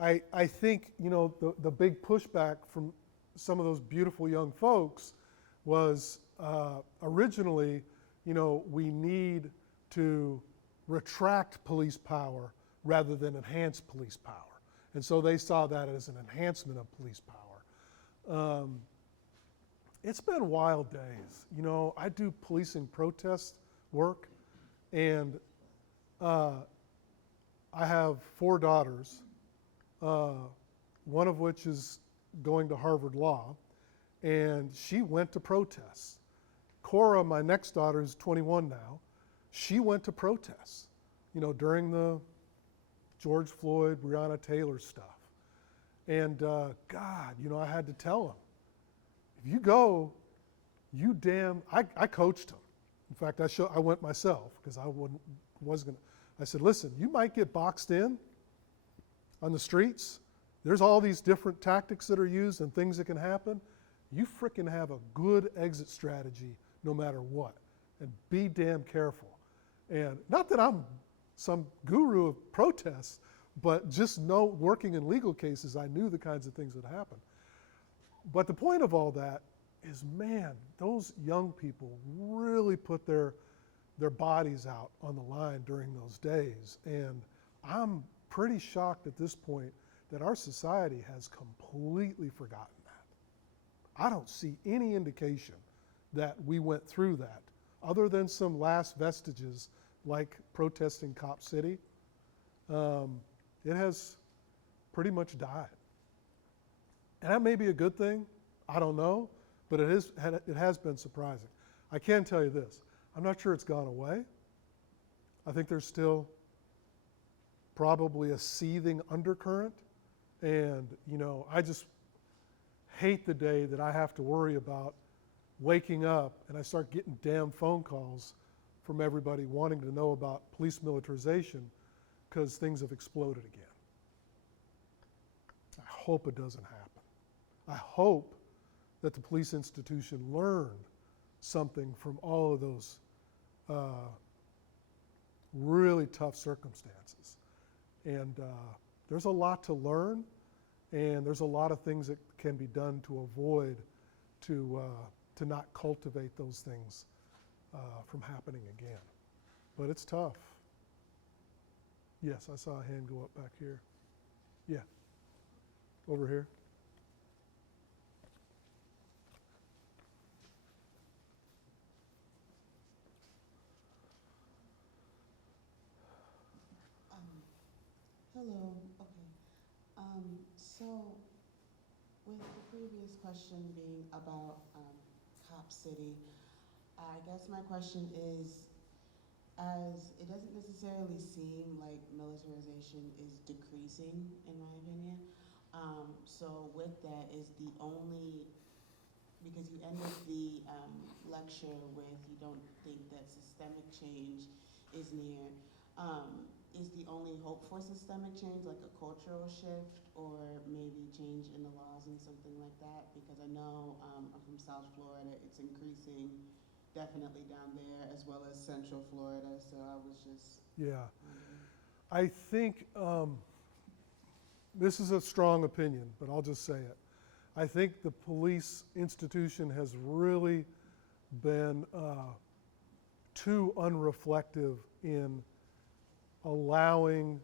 I think, you know, the big pushback from some of those beautiful young folks was originally, you know, we need to retract police power rather than enhance police power. And so they saw that as an enhancement of police power. It's been wild days. You know, I do policing protest work, and I have 4 daughters, one of which is going to Harvard Law, and she went to protests. Cora, my next daughter, is 21 now. She went to protests, you know, during the George Floyd, Breonna Taylor stuff. And God, you know, I had to tell them, if you go, I coached them. In fact, I went myself because I said, listen, you might get boxed in on the streets. There's all these different tactics that are used and things that can happen. You frickin' have a good exit strategy no matter what. And be damn careful. And not that I'm some guru of protests, but just working in legal cases, I knew the kinds of things that happen. But the point of all that is, man, those young people really put their bodies out on the line during those days. And I'm pretty shocked at this point that our society has completely forgotten that. I don't see any indication that we went through that, other than some last vestiges like protesting Cop City. It has pretty much died. And that may be a good thing, I don't know, but it has been surprising. I can tell you this, I'm not sure it's gone away. I think there's still probably a seething undercurrent, and you know, I just hate the day that I have to worry about waking up and I start getting damn phone calls from everybody wanting to know about police militarization because things have exploded again. I hope it doesn't happen. I hope that the police institution learned something from all of those really tough circumstances. And there's a lot to learn, and there's a lot of things that can be done to avoid, to not cultivate those things from happening again. But it's tough. Yes, I saw a hand go up back here. Yeah. Over here. Hello, okay. So with the previous question being about Cop City, I guess my question is, as it doesn't necessarily seem like militarization is decreasing, in my opinion. So with that is the only, because you ended the lecture with you don't think that systemic change is near, is the only hope for systemic change like a cultural shift or maybe change in the laws and something like that? Because I know I'm from South Florida, it's increasing definitely down there as well as Central Florida, so I was just Yeah. wondering. I think this is a strong opinion, but I'll just say it. I think the police institution has really been too unreflective in allowing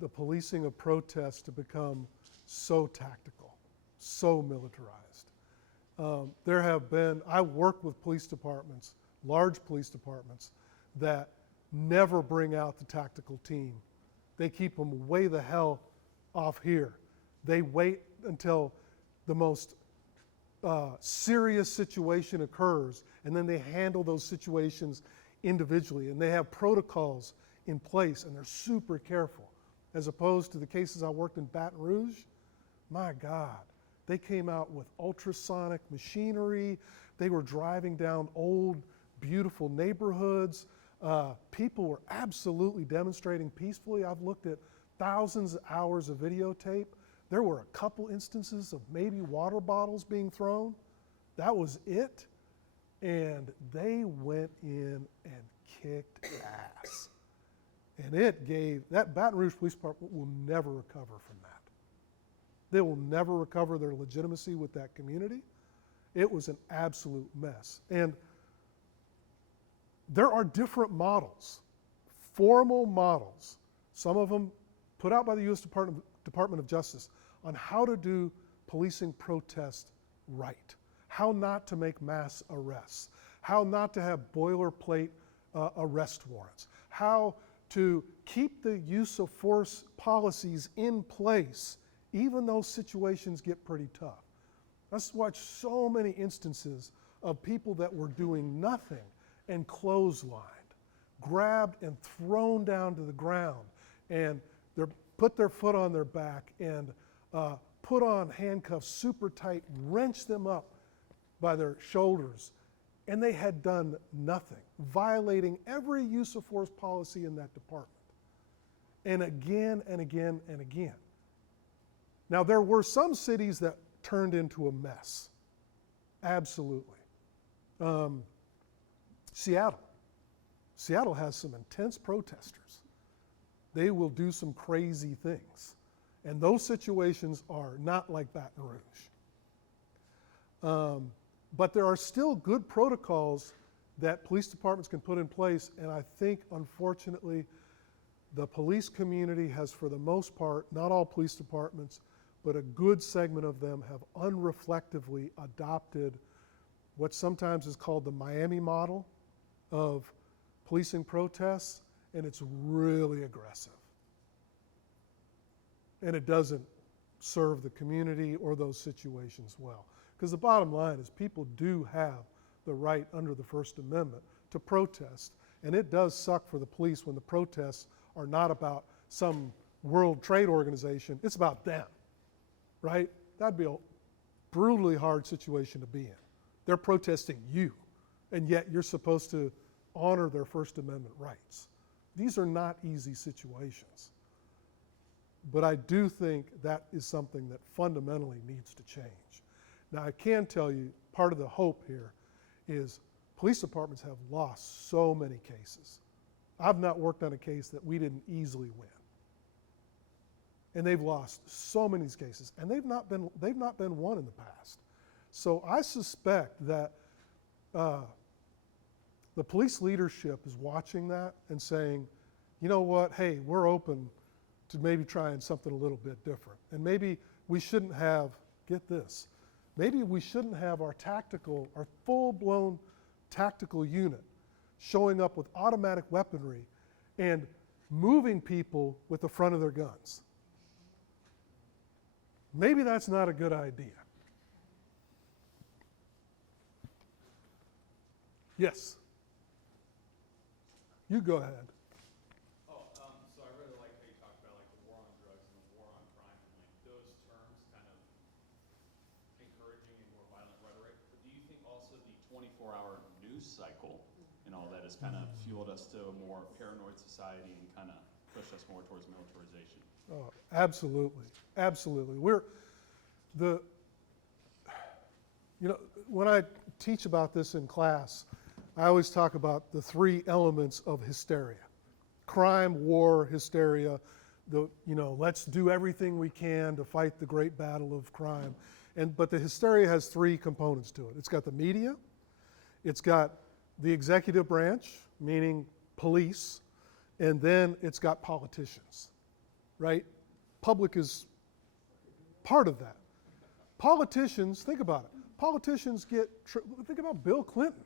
the policing of protests to become so tactical, so militarized. There have been, I work with police departments, large police departments, that never bring out the tactical team. They keep them way the hell off here. They wait until the most serious situation occurs, and then they handle those situations individually, and they have protocols in place, and they're super careful. As opposed to the cases I worked in Baton Rouge, my God, they came out with ultrasonic machinery. They were driving down old, beautiful neighborhoods. People were absolutely demonstrating peacefully. I've looked at thousands of hours of videotape. There were a couple instances of maybe water bottles being thrown. That was it. And they went in and kicked ass. And it gave, that Baton Rouge Police Department will never recover from that. They will never recover their legitimacy with that community. It was an absolute mess. And there are different models, formal models, some of them put out by the U.S. Department of Justice, on how to do policing protest right, how not to make mass arrests, how not to have boilerplate arrest warrants, how to keep the use of force policies in place even though situations get pretty tough. Let's watch so many instances of people that were doing nothing and clotheslined, grabbed and thrown down to the ground, and they're put their foot on their back and put on handcuffs super tight, wrench them up by their shoulders, and they had done nothing, violating every use of force policy in that department. And again and again and again. Now, there were some cities that turned into a mess. Absolutely. Seattle. Seattle has some intense protesters. They will do some crazy things. And those situations are not like Baton Rouge. But there are still good protocols that police departments can put in place, and I think, unfortunately, the police community has, for the most part, not all police departments, but a good segment of them have unreflectively adopted what sometimes is called the Miami model of policing protests, and it's really aggressive. And it doesn't serve the community or those situations well. Because the bottom line is people do have the right under the First Amendment to protest, and it does suck for the police when the protests are not about some World Trade Organization, it's about them, right? That'd be a brutally hard situation to be in. They're protesting you, and yet you're supposed to honor their First Amendment rights. These are not easy situations. But I do think that is something that fundamentally needs to change. Now, I can tell you part of the hope here is police departments have lost so many cases. I've not worked on a case that we didn't easily win. And they've lost so many cases, and they've not been won in the past. So I suspect that the police leadership is watching that and saying, you know what, hey, we're open to maybe trying something a little bit different. And maybe we shouldn't have, get this, maybe we shouldn't have our full-blown tactical unit showing up with automatic weaponry and moving people with the front of their guns. Maybe that's not a good idea. Yes. You go ahead. So I really like how you talked about like the war on drugs and the war on crime and like those terms kind of encouraging a more violent rhetoric. But do you think also the 24-hour news cycle and all that has kind of fueled us to a more paranoid society and kind of pushed us more towards militarization? Oh, absolutely, absolutely. When I teach about this in class, I always talk about the three elements of hysteria: crime, war, hysteria. Let's do everything we can to fight the great battle of crime. But the hysteria has three components to it. It's got the media, it's got the executive branch, meaning police, and then it's got politicians, right? Public is part of that. Politicians, think about it. Politicians think about Bill Clinton.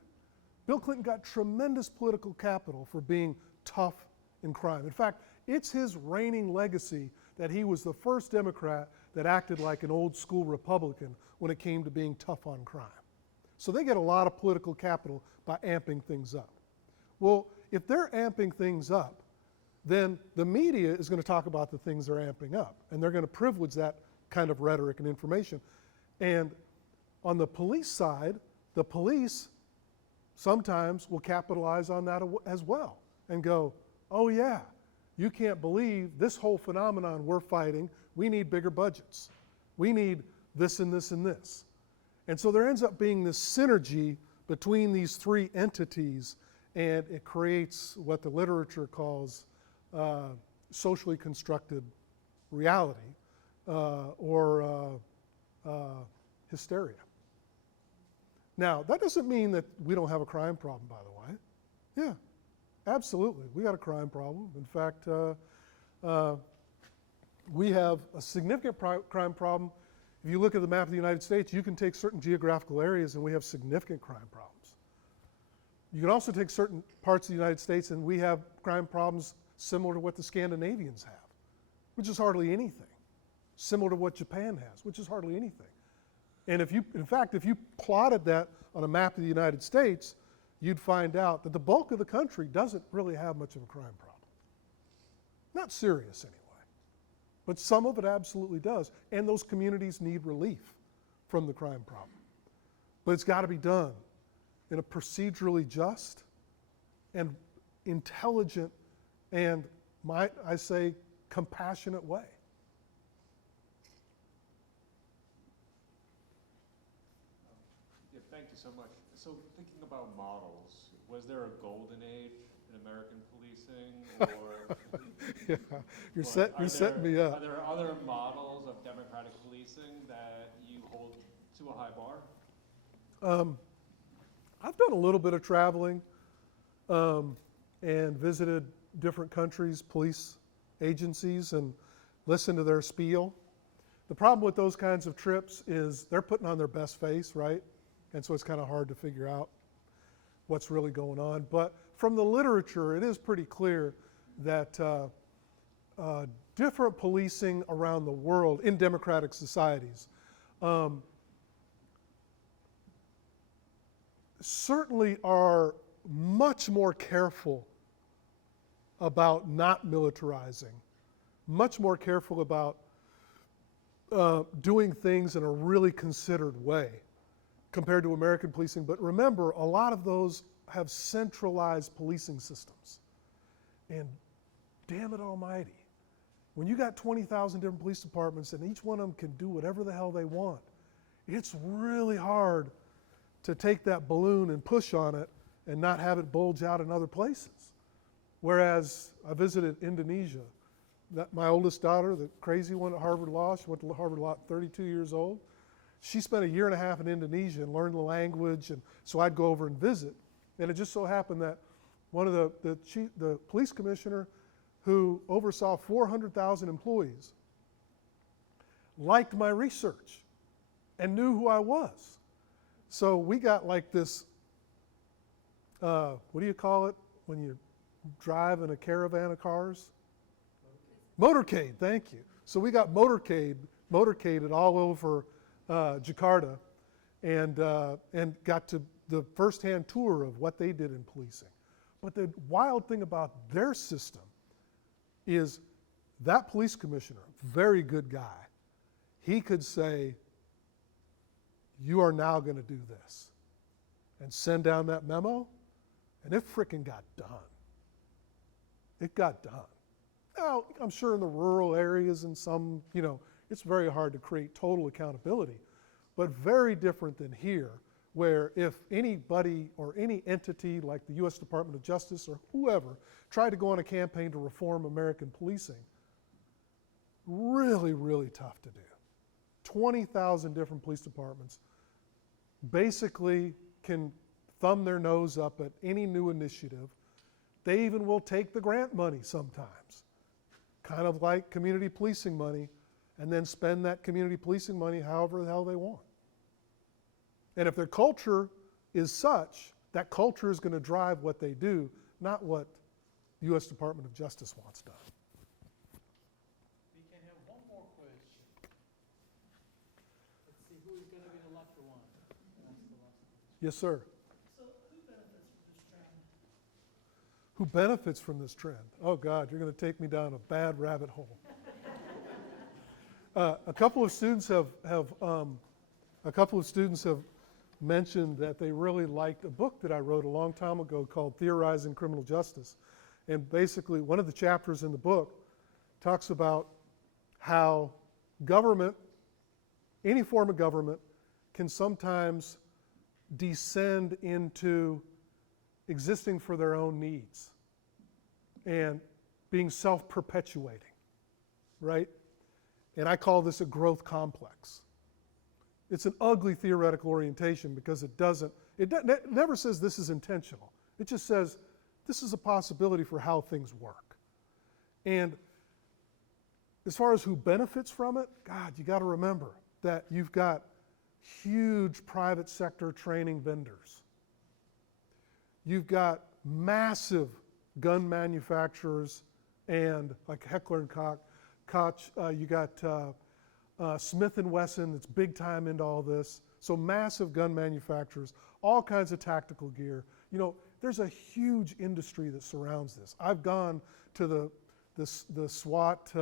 Bill Clinton got tremendous political capital for being tough in crime. In fact, it's his reigning legacy that he was the first Democrat that acted like an old school Republican when it came to being tough on crime. So they get a lot of political capital by amping things up. Well, if they're amping things up, then the media is going to talk about the things they're amping up, and they're going to privilege that kind of rhetoric and information. And on the police side, the police sometimes will capitalize on that as well and go, oh yeah, you can't believe this whole phenomenon we're fighting. We need bigger budgets. We need this and this and this. And so there ends up being this synergy between these three entities, and it creates what the literature calls socially constructed reality or hysteria. Now, that doesn't mean that we don't have a crime problem, by the way. Yeah, absolutely. We got a crime problem. In fact, we have a significant crime problem. If you look at the map of the United States, you can take certain geographical areas and we have significant crime problems. You can also take certain parts of the United States and we have crime problems similar to what the Scandinavians have, which is hardly anything. Similar to what Japan has, which is hardly anything. And if you plotted that on a map of the United States, you'd find out that the bulk of the country doesn't really have much of a crime problem. Not serious anyway. But some of it absolutely does. And those communities need relief from the crime problem. But it's got to be done in a procedurally just and intelligent and, might I say, compassionate way. Thank you so much. So thinking about models, was there a golden age in American policing, or Yeah, you're setting me up. Are there other models of democratic policing that you hold to a high bar? I've done a little bit of traveling and visited different countries' police agencies and listened to their spiel. The problem with those kinds of trips is they're putting on their best face, right? And so it's kind of hard to figure out what's really going on. But from the literature, it is pretty clear that different policing around the world in democratic societies certainly are much more careful about not militarizing, much more careful about doing things in a really considered way compared to American policing. But remember, a lot of those have centralized policing systems. And damn it almighty, when you got 20,000 different police departments and each one of them can do whatever the hell they want, it's really hard to take that balloon and push on it and not have it bulge out in other places. Whereas I visited Indonesia. My oldest daughter, the crazy one at Harvard Law, she went to Harvard Law at 32 years old. She spent a year and a half in Indonesia and learned the language, and so I'd go over and visit. And it just so happened that one of the police commissioner who oversaw 400,000 employees, liked my research and knew who I was. So we got like this, what do you call it when you drive in a caravan of cars? Motorcade, thank you. So we got motorcaded all over Jakarta and got to the firsthand tour of what they did in policing. But the wild thing about their system is that police commissioner, very good guy, he could say, you are now going to do this, and send down that memo, and it frickin' got done. It got done. Now, I'm sure in the rural areas and some, it's very hard to create total accountability, but very different than here, where if anybody or any entity like the U.S. Department of Justice or whoever tried to go on a campaign to reform American policing, really, really tough to do. 20,000 different police departments basically can thumb their nose up at any new initiative. They even will take the grant money sometimes, kind of like community policing money, and then spend that community policing money however the hell they want. And if their culture is such, that culture is going to drive what they do, not what the U.S. Department of Justice wants done. We can have one more question. Let's see who is going to be the lucky one. That's the last one. Yes, sir. So who benefits from this trend? Who benefits from this trend? Oh God, you're going to take me down a bad rabbit hole. A couple of students have mentioned that they really liked a book that I wrote a long time ago called Theorizing Criminal Justice. And basically, one of the chapters in the book talks about how government, any form of government, can sometimes descend into existing for their own needs and being self-perpetuating, right? And I call this a growth complex. It's an ugly theoretical orientation because it never says this is intentional. It just says this is a possibility for how things work. And as far as who benefits from it, God, you got to remember that you've got huge private sector training vendors. You've got massive gun manufacturers and like Heckler & Koch, you got Smith & Wesson that's big time into all this. So massive gun manufacturers, all kinds of tactical gear. There's a huge industry that surrounds this. I've gone to the SWAT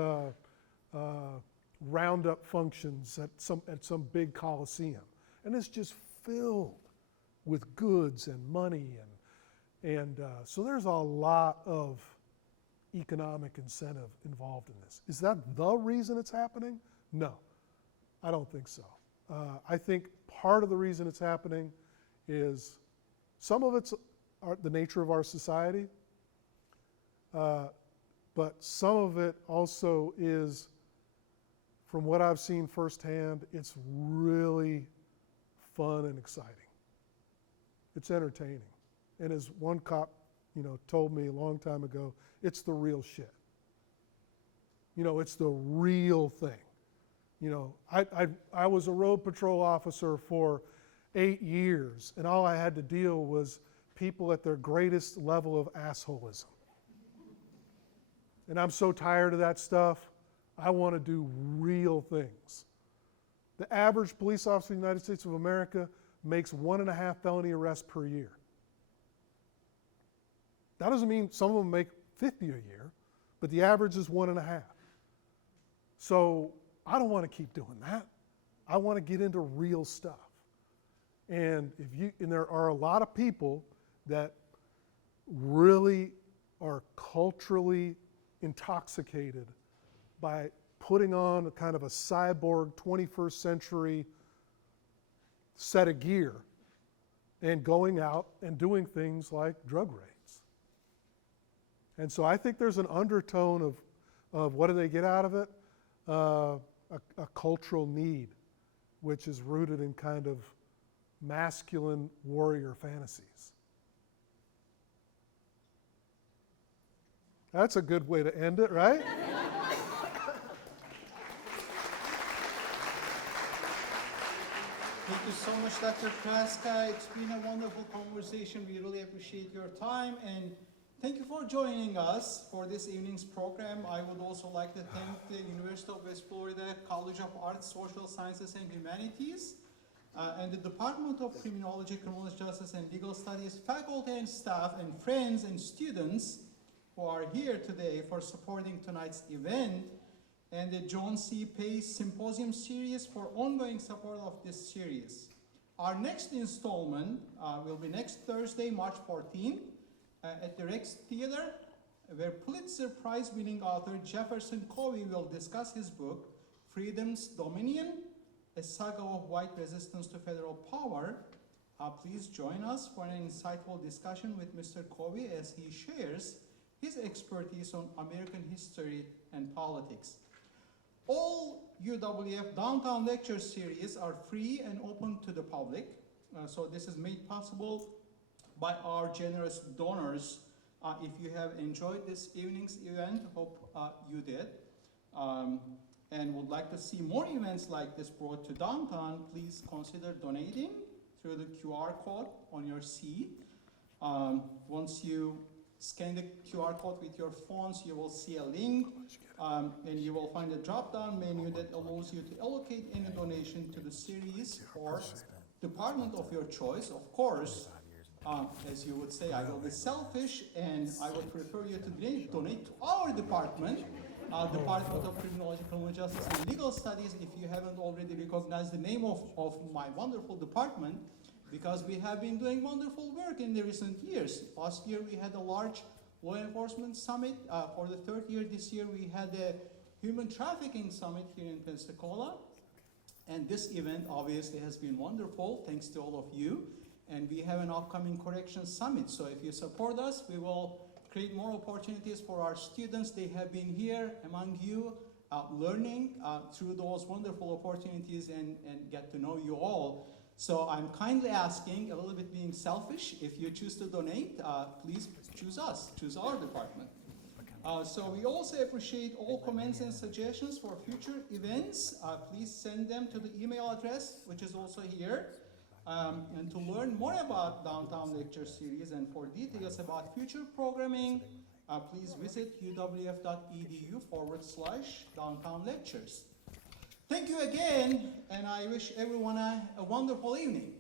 roundup functions at some big coliseum, and it's just filled with goods and money, and so there's a lot of economic incentive involved in this. Is that the reason it's happening? No, I don't think so. I think part of the reason it's happening is some of it's the nature of our society, but some of it also is, from what I've seen firsthand, it's really fun and exciting. It's entertaining. And as one cop, told me a long time ago, it's the real shit. It's the real thing. I was a road patrol officer for 8 years, and all I had to deal was people at their greatest level of assholism. And I'm so tired of that stuff. I want to do real things. The average police officer in the United States of America makes 1.5 felony arrests per year. That doesn't mean some of them make 50 a year, but the average is 1.5. So I don't want to keep doing that. I want to get into real stuff. And there are a lot of people that really are culturally intoxicated by putting on a kind of a cyborg 21st century set of gear and going out and doing things like drug raids. And so I think there's an undertone of what do they get out of it? A cultural need, which is rooted in kind of masculine warrior fantasies. That's a good way to end it, right? Thank you so much, Dr. Kraska. It's been a wonderful conversation. We really appreciate your time, and thank you for joining us for this evening's program. I would also like to thank the University of West Florida College of Arts, Social Sciences, and Humanities, and the Department of Criminology, Criminal Justice, and Legal Studies, faculty and staff, and friends and students who are here today for supporting tonight's event, and the John C. Pace Symposium Series for ongoing support of this series. Our next installment will be next Thursday, March 14th, at the Rex Theater, where Pulitzer Prize-winning author Jefferson Covey will discuss his book, Freedom's Dominion, a saga of white resistance to federal power. Please join us for an insightful discussion with Mr. Covey as he shares his expertise on American history and politics. All UWF Downtown Lecture Series are free and open to the public. So this is made possible by our generous donors. If you have enjoyed this evening's event, hope you did, and would like to see more events like this brought to downtown, please consider donating through the QR code on your seat. Once you scan the QR code with your phones, you will see a link, and you will find a drop-down menu that allows you to allocate any donation to the series or department of your choice. Of course, as you would say, I will be selfish, and I would prefer you to donate to our department, Department of Criminology, Criminal Justice, and Legal Studies, if you haven't already recognized the name of my wonderful department, because we have been doing wonderful work in the recent years. Last year we had a large law enforcement summit. For the third year this year we had a human trafficking summit here in Pensacola. And this event obviously has been wonderful, thanks to all of you. And we have an upcoming corrections summit. So if you support us, we will create more opportunities for our students. They have been here among you, learning through those wonderful opportunities and get to know you all. So I'm kindly asking, a little bit being selfish, if you choose to donate, please choose us, choose our department. So we also appreciate all comments and suggestions for future events. Please send them to the email address, which is also here. And to learn more about Downtown Lecture Series and for details about future programming, please visit uwf.edu/Downtown Lectures. Thank you again, and I wish everyone a wonderful evening.